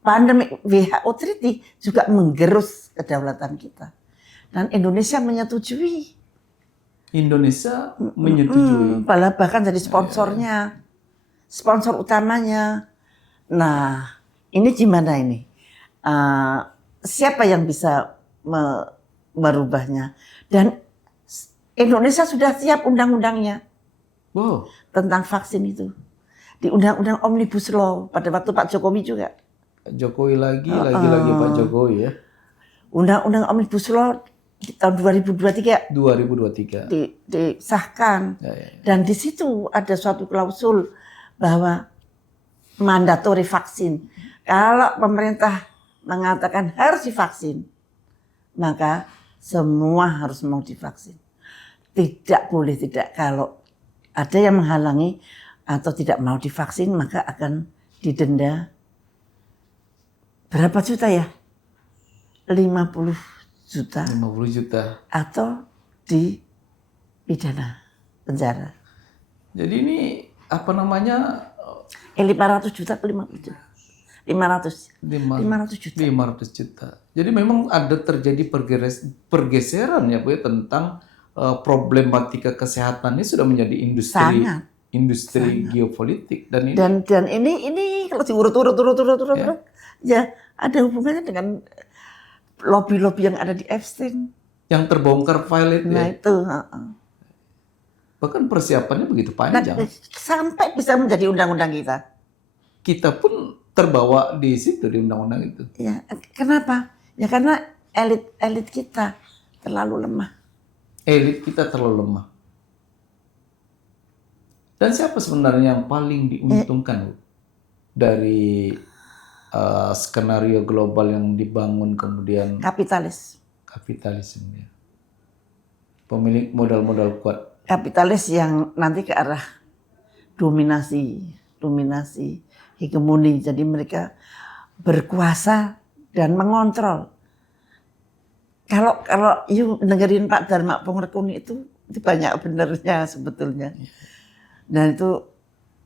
pandemi WHO Treaty juga menggerus kedaulatan kita. Dan Indonesia menyetujui. Bahkan jadi sponsornya. Sponsor utamanya. Nah, ini gimana ini? Siapa yang bisa merubahnya? Dan Indonesia sudah siap undang-undangnya. Wow. Tentang vaksin itu. Di undang-undang Omnibus Law pada waktu Pak Jokowi juga. Jokowi lagi Pak Jokowi ya. Undang-undang Omnibus Law di tahun 2023 disahkan. Ya. Dan di situ ada suatu klausul bahwa mandatory vaksin. Kalau pemerintah mengatakan harus divaksin, maka semua harus mau divaksin. Tidak boleh tidak. Kalau ada yang menghalangi atau tidak mau divaksin, maka akan didenda berapa juta ya? 50 juta. 50 juta. Atau dipidana penjara. Jadi ini 500 juta atau 50 juta? 500 juta. 500 juta. Jadi memang ada terjadi pergeseran ya Bu ya, tentang problematika kesehatan ini sudah menjadi industri geopolitik dan ini kalau diurut ya ada hubungannya dengan lobby-lobby yang ada di Epstein. Yang terbongkar file itu. Nah itu. Bahkan persiapannya begitu panjang. Sampai bisa menjadi undang-undang kita. Kita pun terbawa di situ di undang-undang itu. Ya, kenapa? Ya karena elit kita terlalu lemah. Dan siapa sebenarnya yang paling diuntungkan dari skenario global yang dibangun kemudian? Kapitalisme. Ya. Pemilik modal-modal kuat. Kapitalis yang nanti ke arah dominasi, hegemoni. Jadi mereka berkuasa dan mengontrol. Kalau dengerin Pak Dharma Pongrekuni itu banyak benernya sebetulnya. Dan itu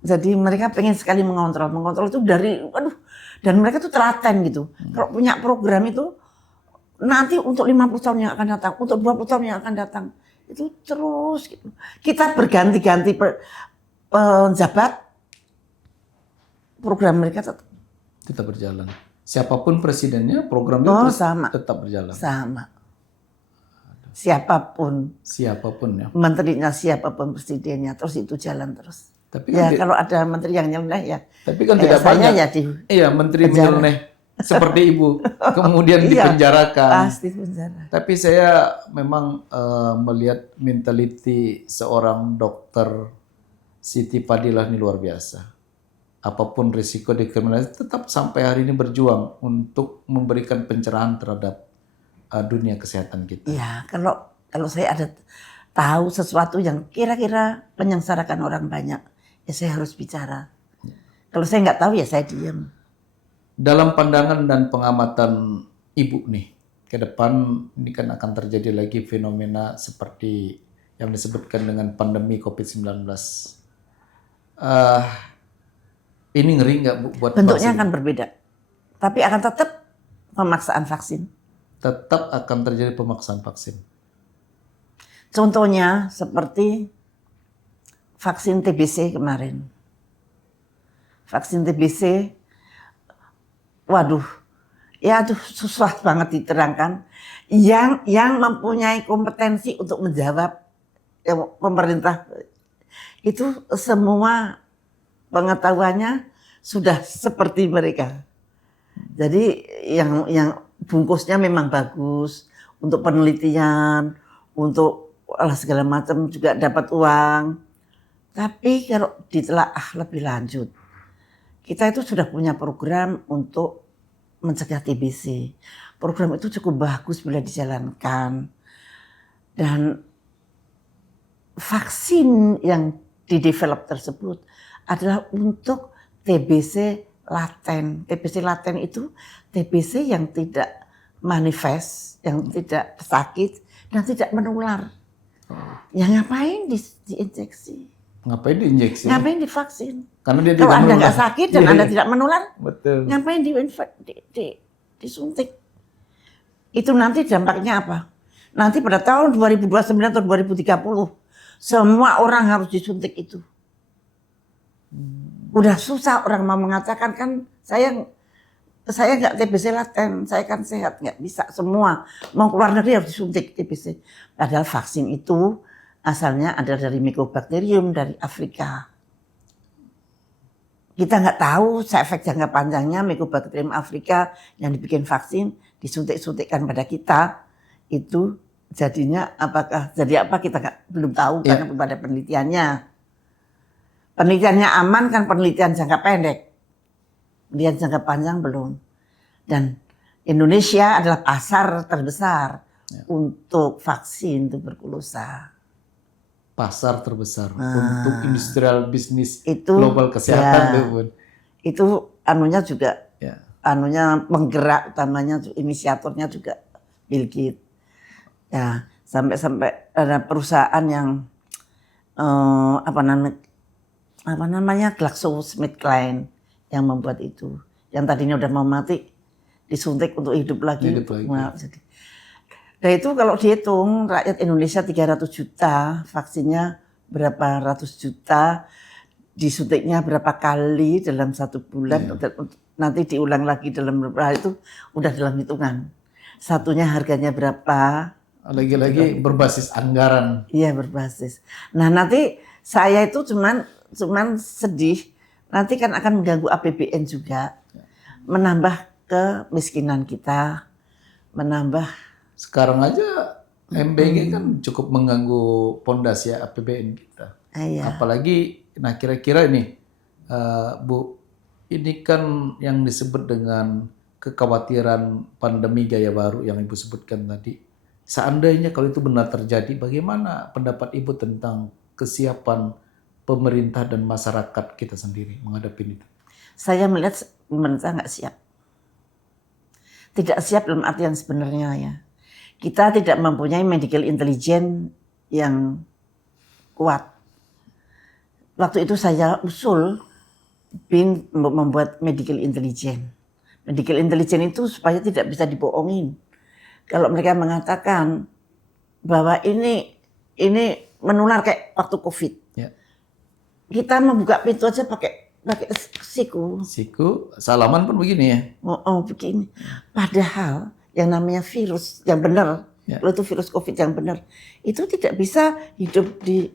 jadi mereka pengen sekali mengontrol itu dan mereka tuh telaten gitu. Kalau punya program itu nanti untuk 50 tahun yang akan datang, untuk 20 tahun yang akan datang. Itu terus gitu. Kita berganti-ganti penjabat, program mereka tetap berjalan. Siapapun presidennya, program itu tetap berjalan. Sama. siapapun, Siapapun ya. menterinya siapapun, presidennya, terus itu jalan terus. Tapi Ya kan, kalau ada menteri yang nyeleneh ya, tapi kan kayak tidak saya banyak. ya di Iya, menteri penjara. menyeleneh seperti ibu, kemudian Iya, dipenjarakan. pasti penjara. Tapi saya memang melihat mentality seorang dokter Siti Fadilah ini luar biasa. Apapun risiko dekriminalisasi, tetap sampai hari ini berjuang untuk memberikan pencerahan terhadap dunia kesehatan kita. Iya, kalau saya ada tahu sesuatu yang kira-kira menyengsarakan orang banyak, ya saya harus bicara. Kalau saya nggak tahu ya saya diam. Dalam pandangan dan pengamatan ibu nih, ke depan ini kan akan terjadi lagi fenomena seperti yang disebutkan dengan pandemi COVID-19. Ini ngeri nggak Bu buat Bentuknya vaksin? akan berbeda, tapi akan tetap pemaksaan vaksin. Tetap akan terjadi pemaksaan vaksin. Contohnya seperti vaksin TBC kemarin. Vaksin TBC, waduh, ya aduh susah banget diterangkan. Yang mempunyai kompetensi untuk menjawab ya, pemerintah itu semua pengetahuannya sudah seperti mereka. Jadi yang bungkusnya memang bagus untuk penelitian, untuk segala macam juga dapat uang. Tapi kalau ditelaah lebih lanjut, kita itu sudah punya program untuk mencegah TBC. Program itu cukup bagus bila dijalankan. Dan vaksin yang didevelop tersebut adalah untuk TBC laten. TBC laten itu TBC yang tidak manifest, yang tidak sakit dan tidak menular. Ya ngapain diinjeksi? Ngapain diinjeksi? Ngapain divaksin? Karena dia Kalau tidak Anda menular. nggak sakit dan Iya, Anda iya. tidak menular, Betul. ngapain disuntik? Itu nanti dampaknya apa? Nanti pada tahun 2029 atau 2030, semua orang harus disuntik itu. Udah susah orang mau mengatakan kan saya nggak TBC laten, saya kan sehat, nggak bisa semua. Mau keluar negeri harus disuntik TBC. Padahal vaksin itu asalnya ada dari Mycobacterium dari Afrika. Kita nggak tahu efek jangka panjangnya Mycobacterium Afrika yang dibikin vaksin disuntik-suntikkan pada kita itu jadinya apakah jadi apa kita belum tahu karena belum ada penelitiannya. Penelitiannya aman kan penelitian jangka pendek. Penelitian jangka panjang belum. Dan Indonesia adalah pasar terbesar untuk vaksin tuberkulosa. Pasar terbesar untuk industrial bisnis Itu, global kesehatan ya, tuh, Bun. Itu anunya juga, Ya. anunya penggerak utamanya, inisiatornya juga Bill Gates. Ya, sampai ada perusahaan yang apa namanya GlaxoSmithKline yang membuat itu. Yang tadinya udah mau mati disuntik untuk hidup lagi. Hidup lagi. Nah, nah itu kalau dihitung rakyat Indonesia 300 juta, vaksinnya berapa ratus juta, disuntiknya berapa kali dalam 1 bulan, nanti diulang lagi dalam berapa hari itu udah dalam hitungan. Satunya harganya berapa. Lagi-lagi berbasis anggaran. Iya berbasis. Nah nanti saya itu cuman sedih, nanti kan akan mengganggu APBN juga, menambah kemiskinan kita, menambah. Sekarang aja MBG kan cukup mengganggu pondasi APBN kita. Iya. Apalagi, nah kira-kira ini, Bu, ini kan yang disebut dengan kekhawatiran pandemi gaya baru yang Ibu sebutkan tadi. Seandainya kalau itu benar terjadi, bagaimana pendapat Ibu tentang kesiapan pemerintah dan masyarakat kita sendiri menghadapi itu? Saya melihat pemerintah nggak siap. Tidak siap dalam artian sebenarnya ya. Kita tidak mempunyai medical intelligence yang kuat. Waktu itu saya usul BIN membuat medical intelligence. Medical intelligence itu supaya tidak bisa dibohongin. Kalau mereka mengatakan bahwa ini menular kayak waktu COVID. Ya. Kita membuka pintu aja pakai siku. Siku, salaman pun begini ya. Oh begini. Padahal yang namanya virus yang benar Kalau itu virus COVID yang benar, itu tidak bisa hidup di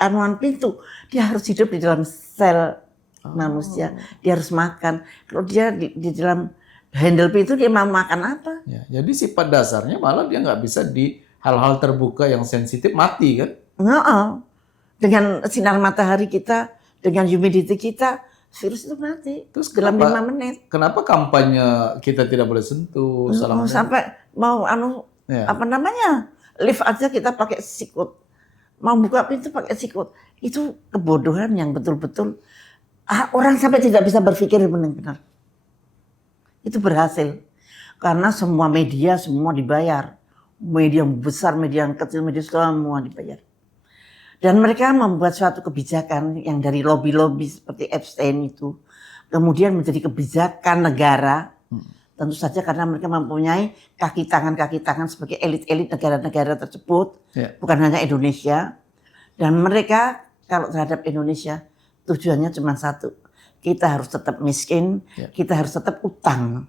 anuan pintu. Dia harus hidup di dalam sel manusia. Dia harus makan. Kalau dia di dalam handle pintu, dia mau makan apa? Ya, jadi sifat dasarnya malah dia nggak bisa di hal-hal terbuka yang sensitif, mati kan? Dengan sinar matahari kita, dengan humidity kita, virus itu mati. Terus dalam kenapa- 5 menit. Kenapa kampanye kita tidak boleh sentuh? Sampai mau Ya. apa namanya, lift aja kita pakai sikut. Mau buka pintu pakai sikut. Itu kebodohan yang betul-betul orang sampai tidak bisa berpikir benar-benar. Itu berhasil. Karena semua media semua dibayar. Media yang besar, media yang kecil, media semua dibayar. Dan mereka membuat suatu kebijakan yang dari lobby-lobby seperti Epstein itu. Kemudian menjadi kebijakan negara. Tentu saja karena mereka mempunyai kaki tangan sebagai elit-elit negara-negara tersebut. Ya. Bukan hanya Indonesia. Dan mereka kalau terhadap Indonesia tujuannya cuma satu. Kita harus tetap miskin, kita harus tetap utang.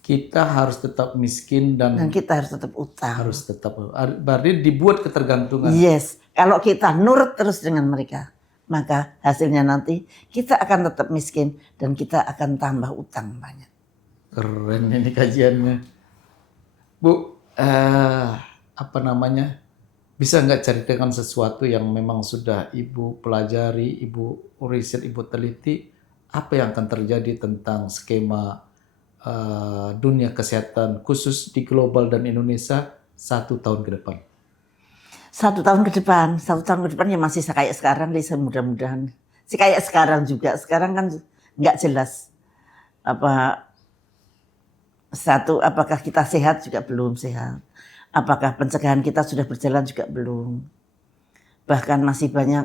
Kita harus tetap miskin dan kita harus tetap utang. harus tetap, berarti dibuat ketergantungan. Yes, kalau kita nurut terus dengan mereka, maka hasilnya nanti kita akan tetap miskin dan kita akan tambah utang banyak. Keren ini kajiannya. Bu, apa namanya? Bisa nggak ceritakan sesuatu yang memang sudah Ibu pelajari, Ibu riset, Ibu teliti, apa yang akan terjadi tentang skema dunia kesehatan khusus di global dan Indonesia 1 tahun ke depan? 1 tahun ke depan ya masih kayak sekarang, mudah-mudahan. Kayak sekarang juga, sekarang kan nggak jelas apakah kita sehat juga belum sehat. Apakah pencegahan kita sudah berjalan juga belum. Bahkan masih banyak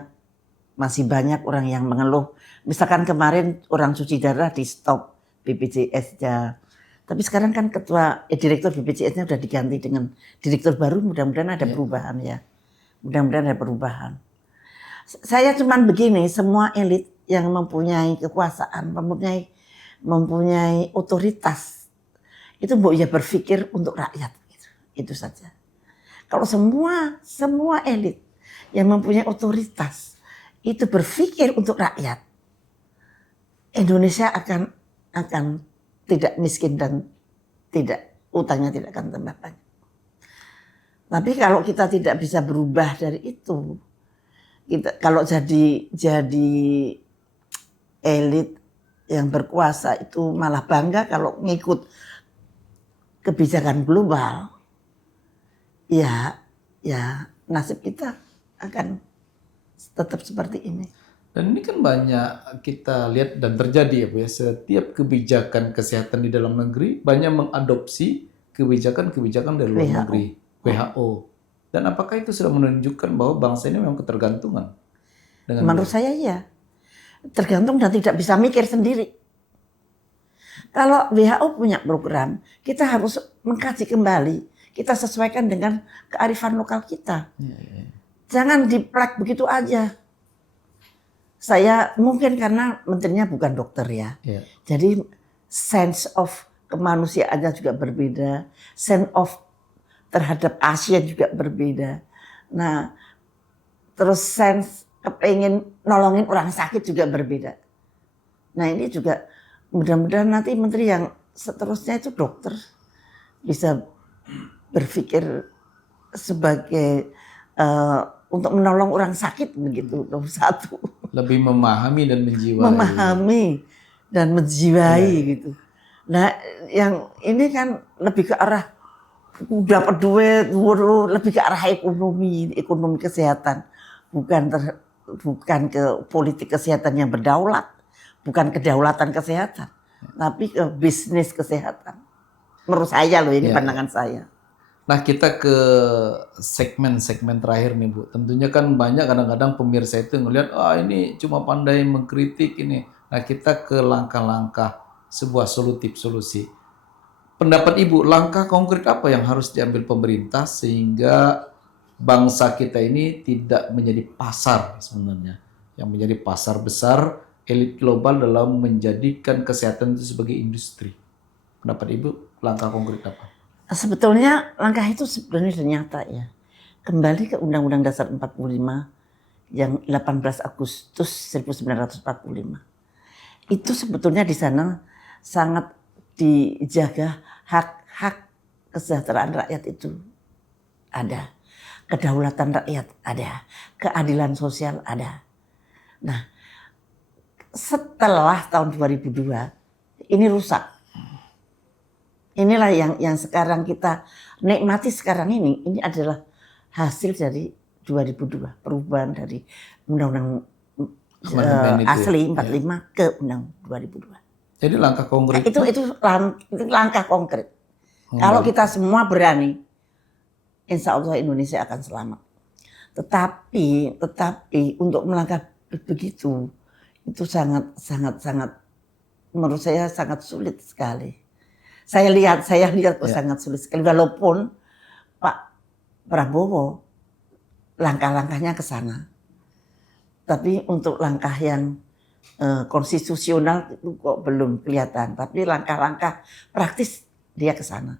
orang yang mengeluh. Misalkan kemarin orang cuci darah di stop BPJS-nya. Tapi sekarang kan direktur BPJS-nya sudah diganti dengan direktur baru, mudah-mudahan ada perubahan ya. Mudah-mudahan ada perubahan. Saya cuman begini, semua elit yang mempunyai kekuasaan, mempunyai otoritas, itu ya berpikir untuk rakyat. Itu saja. Kalau semua elit yang mempunyai otoritas itu berpikir untuk rakyat, Indonesia akan tidak miskin dan utangnya tidak akan tambah banyak. Tapi kalau kita tidak bisa berubah dari itu, kalau jadi elit yang berkuasa itu malah bangga kalau ngikut kebijakan global, ya nasib kita akan tetap seperti ini. Dan ini kan banyak kita lihat dan terjadi ya Bu ya, setiap kebijakan kesehatan di dalam negeri banyak mengadopsi kebijakan-kebijakan dari luar negeri, WHO. Dan apakah itu sudah menunjukkan bahwa bangsa ini memang ketergantungan? Menurut saya iya, tergantung dan tidak bisa mikir sendiri. Kalau WHO punya program, kita harus mengkaji kembali, kita sesuaikan dengan kearifan lokal kita. Jangan diplak begitu aja. Saya mungkin karena menterinya bukan dokter ya. Jadi sense of kemanusiaannya juga berbeda. Sense of terhadap Asia juga berbeda. Nah, terus sense kepengen nolongin orang sakit juga berbeda. Nah ini juga mudah-mudahan nanti menteri yang seterusnya itu dokter bisa berpikir sebagai untuk menolong orang sakit begitu, nomor satu. Lebih memahami dan menjiwai. Memahami dan menjiwai gitu. Nah, yang ini kan lebih ke arah dapat duit, lebih ke arah ekonomi kesehatan, bukan ke politik kesehatan yang berdaulat, bukan kedaulatan kesehatan, tapi ke bisnis kesehatan. Menurut saya loh, ini pandangan saya. Nah kita ke segmen-segmen terakhir nih Bu. Tentunya kan banyak kadang-kadang pemirsa itu ngelihat, ini cuma pandai mengkritik ini. Nah kita ke langkah-langkah sebuah solusi. Pendapat Ibu, langkah konkret apa yang harus diambil pemerintah sehingga bangsa kita ini tidak menjadi pasar sebenarnya. Yang menjadi pasar besar elit global dalam menjadikan kesehatan itu sebagai industri. Pendapat Ibu? langkah konkret apa? Sebetulnya langkah itu sebenarnya sudah nyata ya. Kembali ke Undang-Undang Dasar 45 yang 18 Agustus 1945. Itu sebetulnya di sana sangat dijaga hak-hak kesejahteraan rakyat itu ada. Kedaulatan rakyat ada. Keadilan sosial ada. Nah, setelah tahun 2002 ini rusak. Inilah yang sekarang kita nikmati sekarang ini adalah hasil dari 2002, perubahan dari Undang-Undang Amandemen itu asli ya. 45 ke Undang 2002. Jadi langkah Nah, konkret itu langkah konkret. Oh, Kalau kita semua berani, insya Allah Indonesia akan selamat. Tetapi untuk melangkah begitu itu sangat menurut saya sangat sulit sekali. Saya lihat sangat sulit sekali. Walaupun Pak Prabowo langkah-langkahnya ke sana, tapi untuk langkah yang konstitusional itu kok belum kelihatan. Tapi langkah-langkah praktis dia ke sana.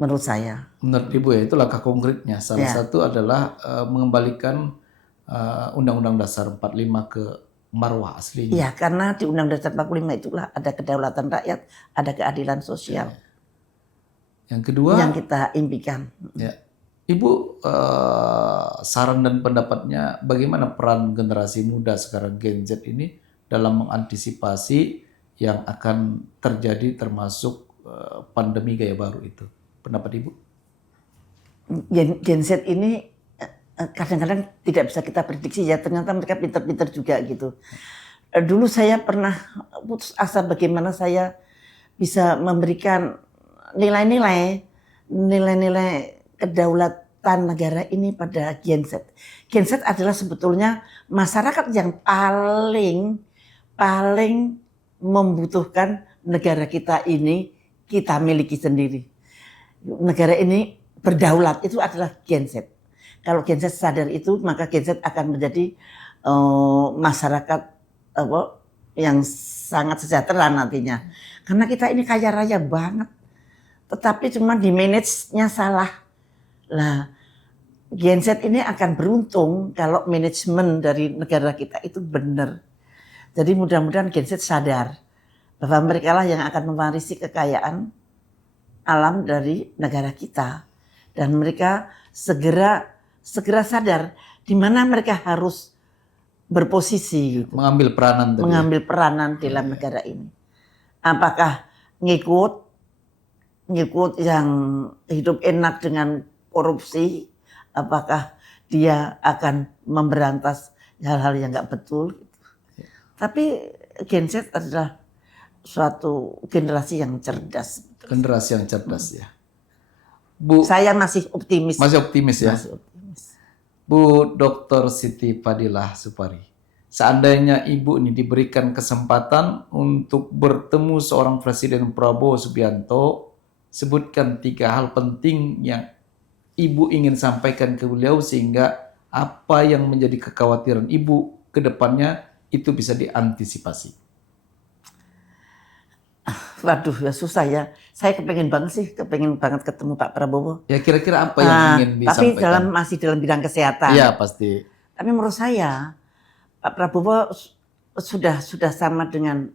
Menurut saya. Menurut Ibu ya, itu langkah konkretnya. Salah satu adalah mengembalikan Undang-Undang Dasar 45 ke marwah aslinya. Iya, karena di Undang-Undang Dasar 45 itulah ada kedaulatan rakyat, ada keadilan sosial. Yang kedua, yang kita impikan. Ya, Ibu saran dan pendapatnya bagaimana peran generasi muda sekarang Gen Z ini dalam mengantisipasi yang akan terjadi termasuk pandemi gaya baru itu? Pendapat Ibu? Gen Z ini kadang-kadang tidak bisa kita prediksi ya, ternyata mereka pintar-pintar juga gitu. Dulu saya pernah putus asa bagaimana saya bisa memberikan nilai-nilai kedaulatan negara ini pada Gen Z. Gen Z adalah sebetulnya masyarakat yang paling membutuhkan negara kita ini kita miliki sendiri. Negara ini berdaulat itu adalah Gen Z. Kalau Gen Z sadar itu, maka Gen Z akan menjadi masyarakat yang sangat sejahtera nantinya. Karena kita ini kaya raya banget, tetapi cuma di manage-nya salah. Lah, Gen Z ini akan beruntung kalau manajemen dari negara kita itu benar. Jadi mudah-mudahan Gen Z sadar bahwa mereka lah yang akan mewarisi kekayaan alam dari negara kita. Dan mereka segera sadar di mana mereka harus berposisi gitu. Mengambil peranan Dalam negara ini. Apakah ngikut yang hidup enak dengan korupsi, apakah dia akan memberantas hal-hal yang nggak betul gitu. Tapi Gen Z adalah suatu generasi yang cerdas. Generasi yang cerdas ya. Bu, saya masih optimis. Masih optimis ya. Masih optimis. Bu Dr. Siti Fadilah Supari, seandainya Ibu ini diberikan kesempatan untuk bertemu seorang Presiden Prabowo Subianto, sebutkan 3 hal penting yang Ibu ingin sampaikan ke beliau sehingga apa yang menjadi kekhawatiran Ibu ke depannya itu bisa diantisipasi. Waduh, ya susah ya. Saya kepengen banget ketemu Pak Prabowo. Ya kira-kira apa yang ingin disampaikan? Tapi masih dalam bidang kesehatan. Iya pasti. Tapi menurut saya Pak Prabowo sudah sama dengan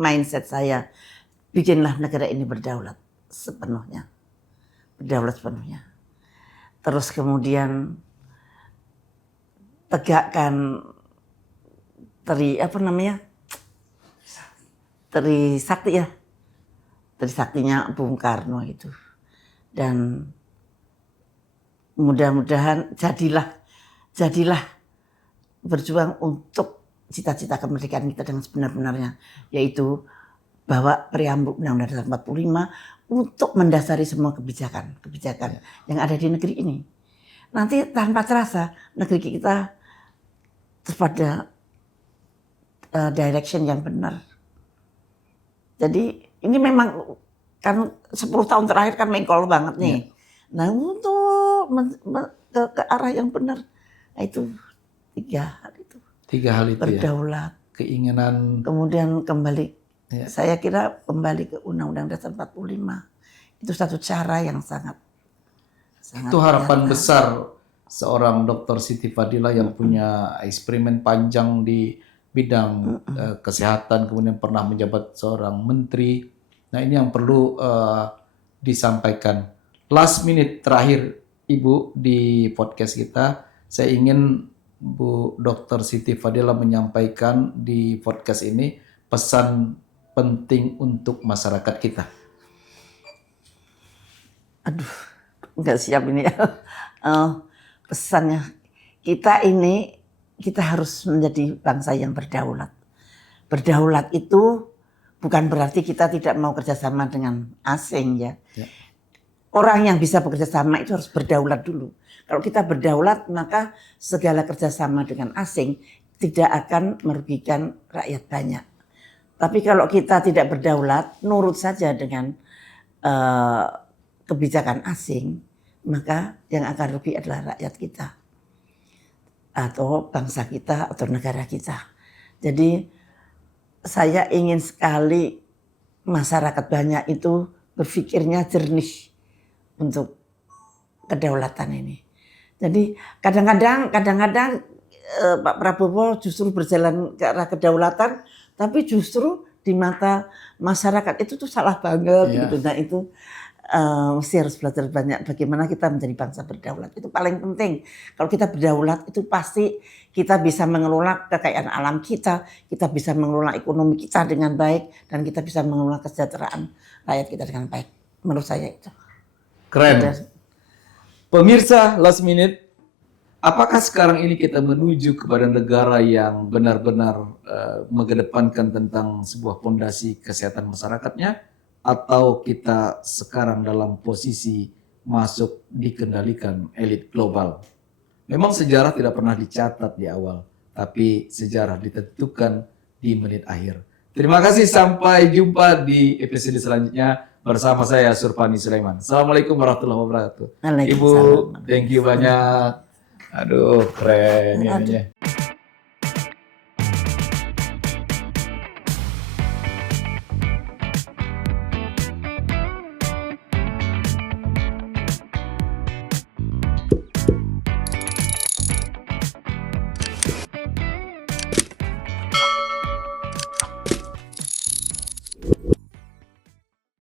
mindset saya. Bikinlah negara ini berdaulat sepenuhnya. Terus kemudian tegakkan Trisaktinya Bung Karno itu. Dan mudah-mudahan jadilah berjuang untuk cita-cita kemerdekaan kita dengan sebenar-benarnya, yaitu bahwa preambul Undang-Undang 45 untuk mendasari semua kebijakan yang ada di negeri ini. Nanti tanpa terasa negeri kita pada direction yang benar. Jadi ini memang kan 10 tahun terakhir kan mengkol banget nih. Ya. Nah untuk ke arah yang benar, nah itu 3 hal itu. 3 hal itu berdaulat, ya. keinginan. Kemudian kembali, Ya. saya kira kembali ke Undang-Undang Dasar 45 itu satu cara yang sangat Itu harapan nyata. besar seorang Dr. Siti Fadila yang punya eksperimen panjang di bidang kesehatan, kemudian pernah menjabat seorang menteri. Nah, ini yang perlu disampaikan. Last minute terakhir Ibu di podcast kita, saya ingin Bu Dr. Siti Fadila menyampaikan di podcast ini pesan penting untuk masyarakat kita. Aduh, nggak siap ini ya. Pesannya, kita harus menjadi bangsa yang berdaulat. Berdaulat itu bukan berarti kita tidak mau kerjasama dengan asing ya. Orang yang bisa bekerja sama itu harus berdaulat dulu. Kalau kita berdaulat, maka segala kerjasama dengan asing tidak akan merugikan rakyat banyak. Tapi kalau kita tidak berdaulat, nurut saja dengan kebijakan asing, maka yang akan rugi adalah rakyat kita. Atau bangsa kita, atau negara kita. Jadi saya ingin sekali masyarakat banyak itu berpikirnya jernih untuk kedaulatan ini. Jadi kadang-kadang Pak Prabowo justru berjalan ke arah kedaulatan, tapi justru di mata masyarakat itu tuh salah banget gitu. Nah itu mesti harus belajar banyak bagaimana kita menjadi bangsa berdaulat. Itu paling penting. Kalau kita berdaulat itu pasti kita bisa mengelola kekayaan alam kita bisa mengelola ekonomi kita dengan baik, dan kita bisa mengelola kesejahteraan rakyat kita dengan baik. Menurut saya itu. Keren. Pemirsa Last Minute, apakah sekarang ini kita menuju kepada negara yang benar-benar mengedepankan tentang sebuah fondasi kesehatan masyarakatnya, atau kita sekarang dalam posisi masuk dikendalikan elit global? Memang sejarah tidak pernah dicatat di awal, tapi sejarah ditentukan di menit akhir. Terima kasih, sampai jumpa di episode selanjutnya bersama saya Surfani Sulaiman. Assalamualaikum warahmatullahi wabarakatuh. Ibu, thank you banyak. Aduh, keren ininya.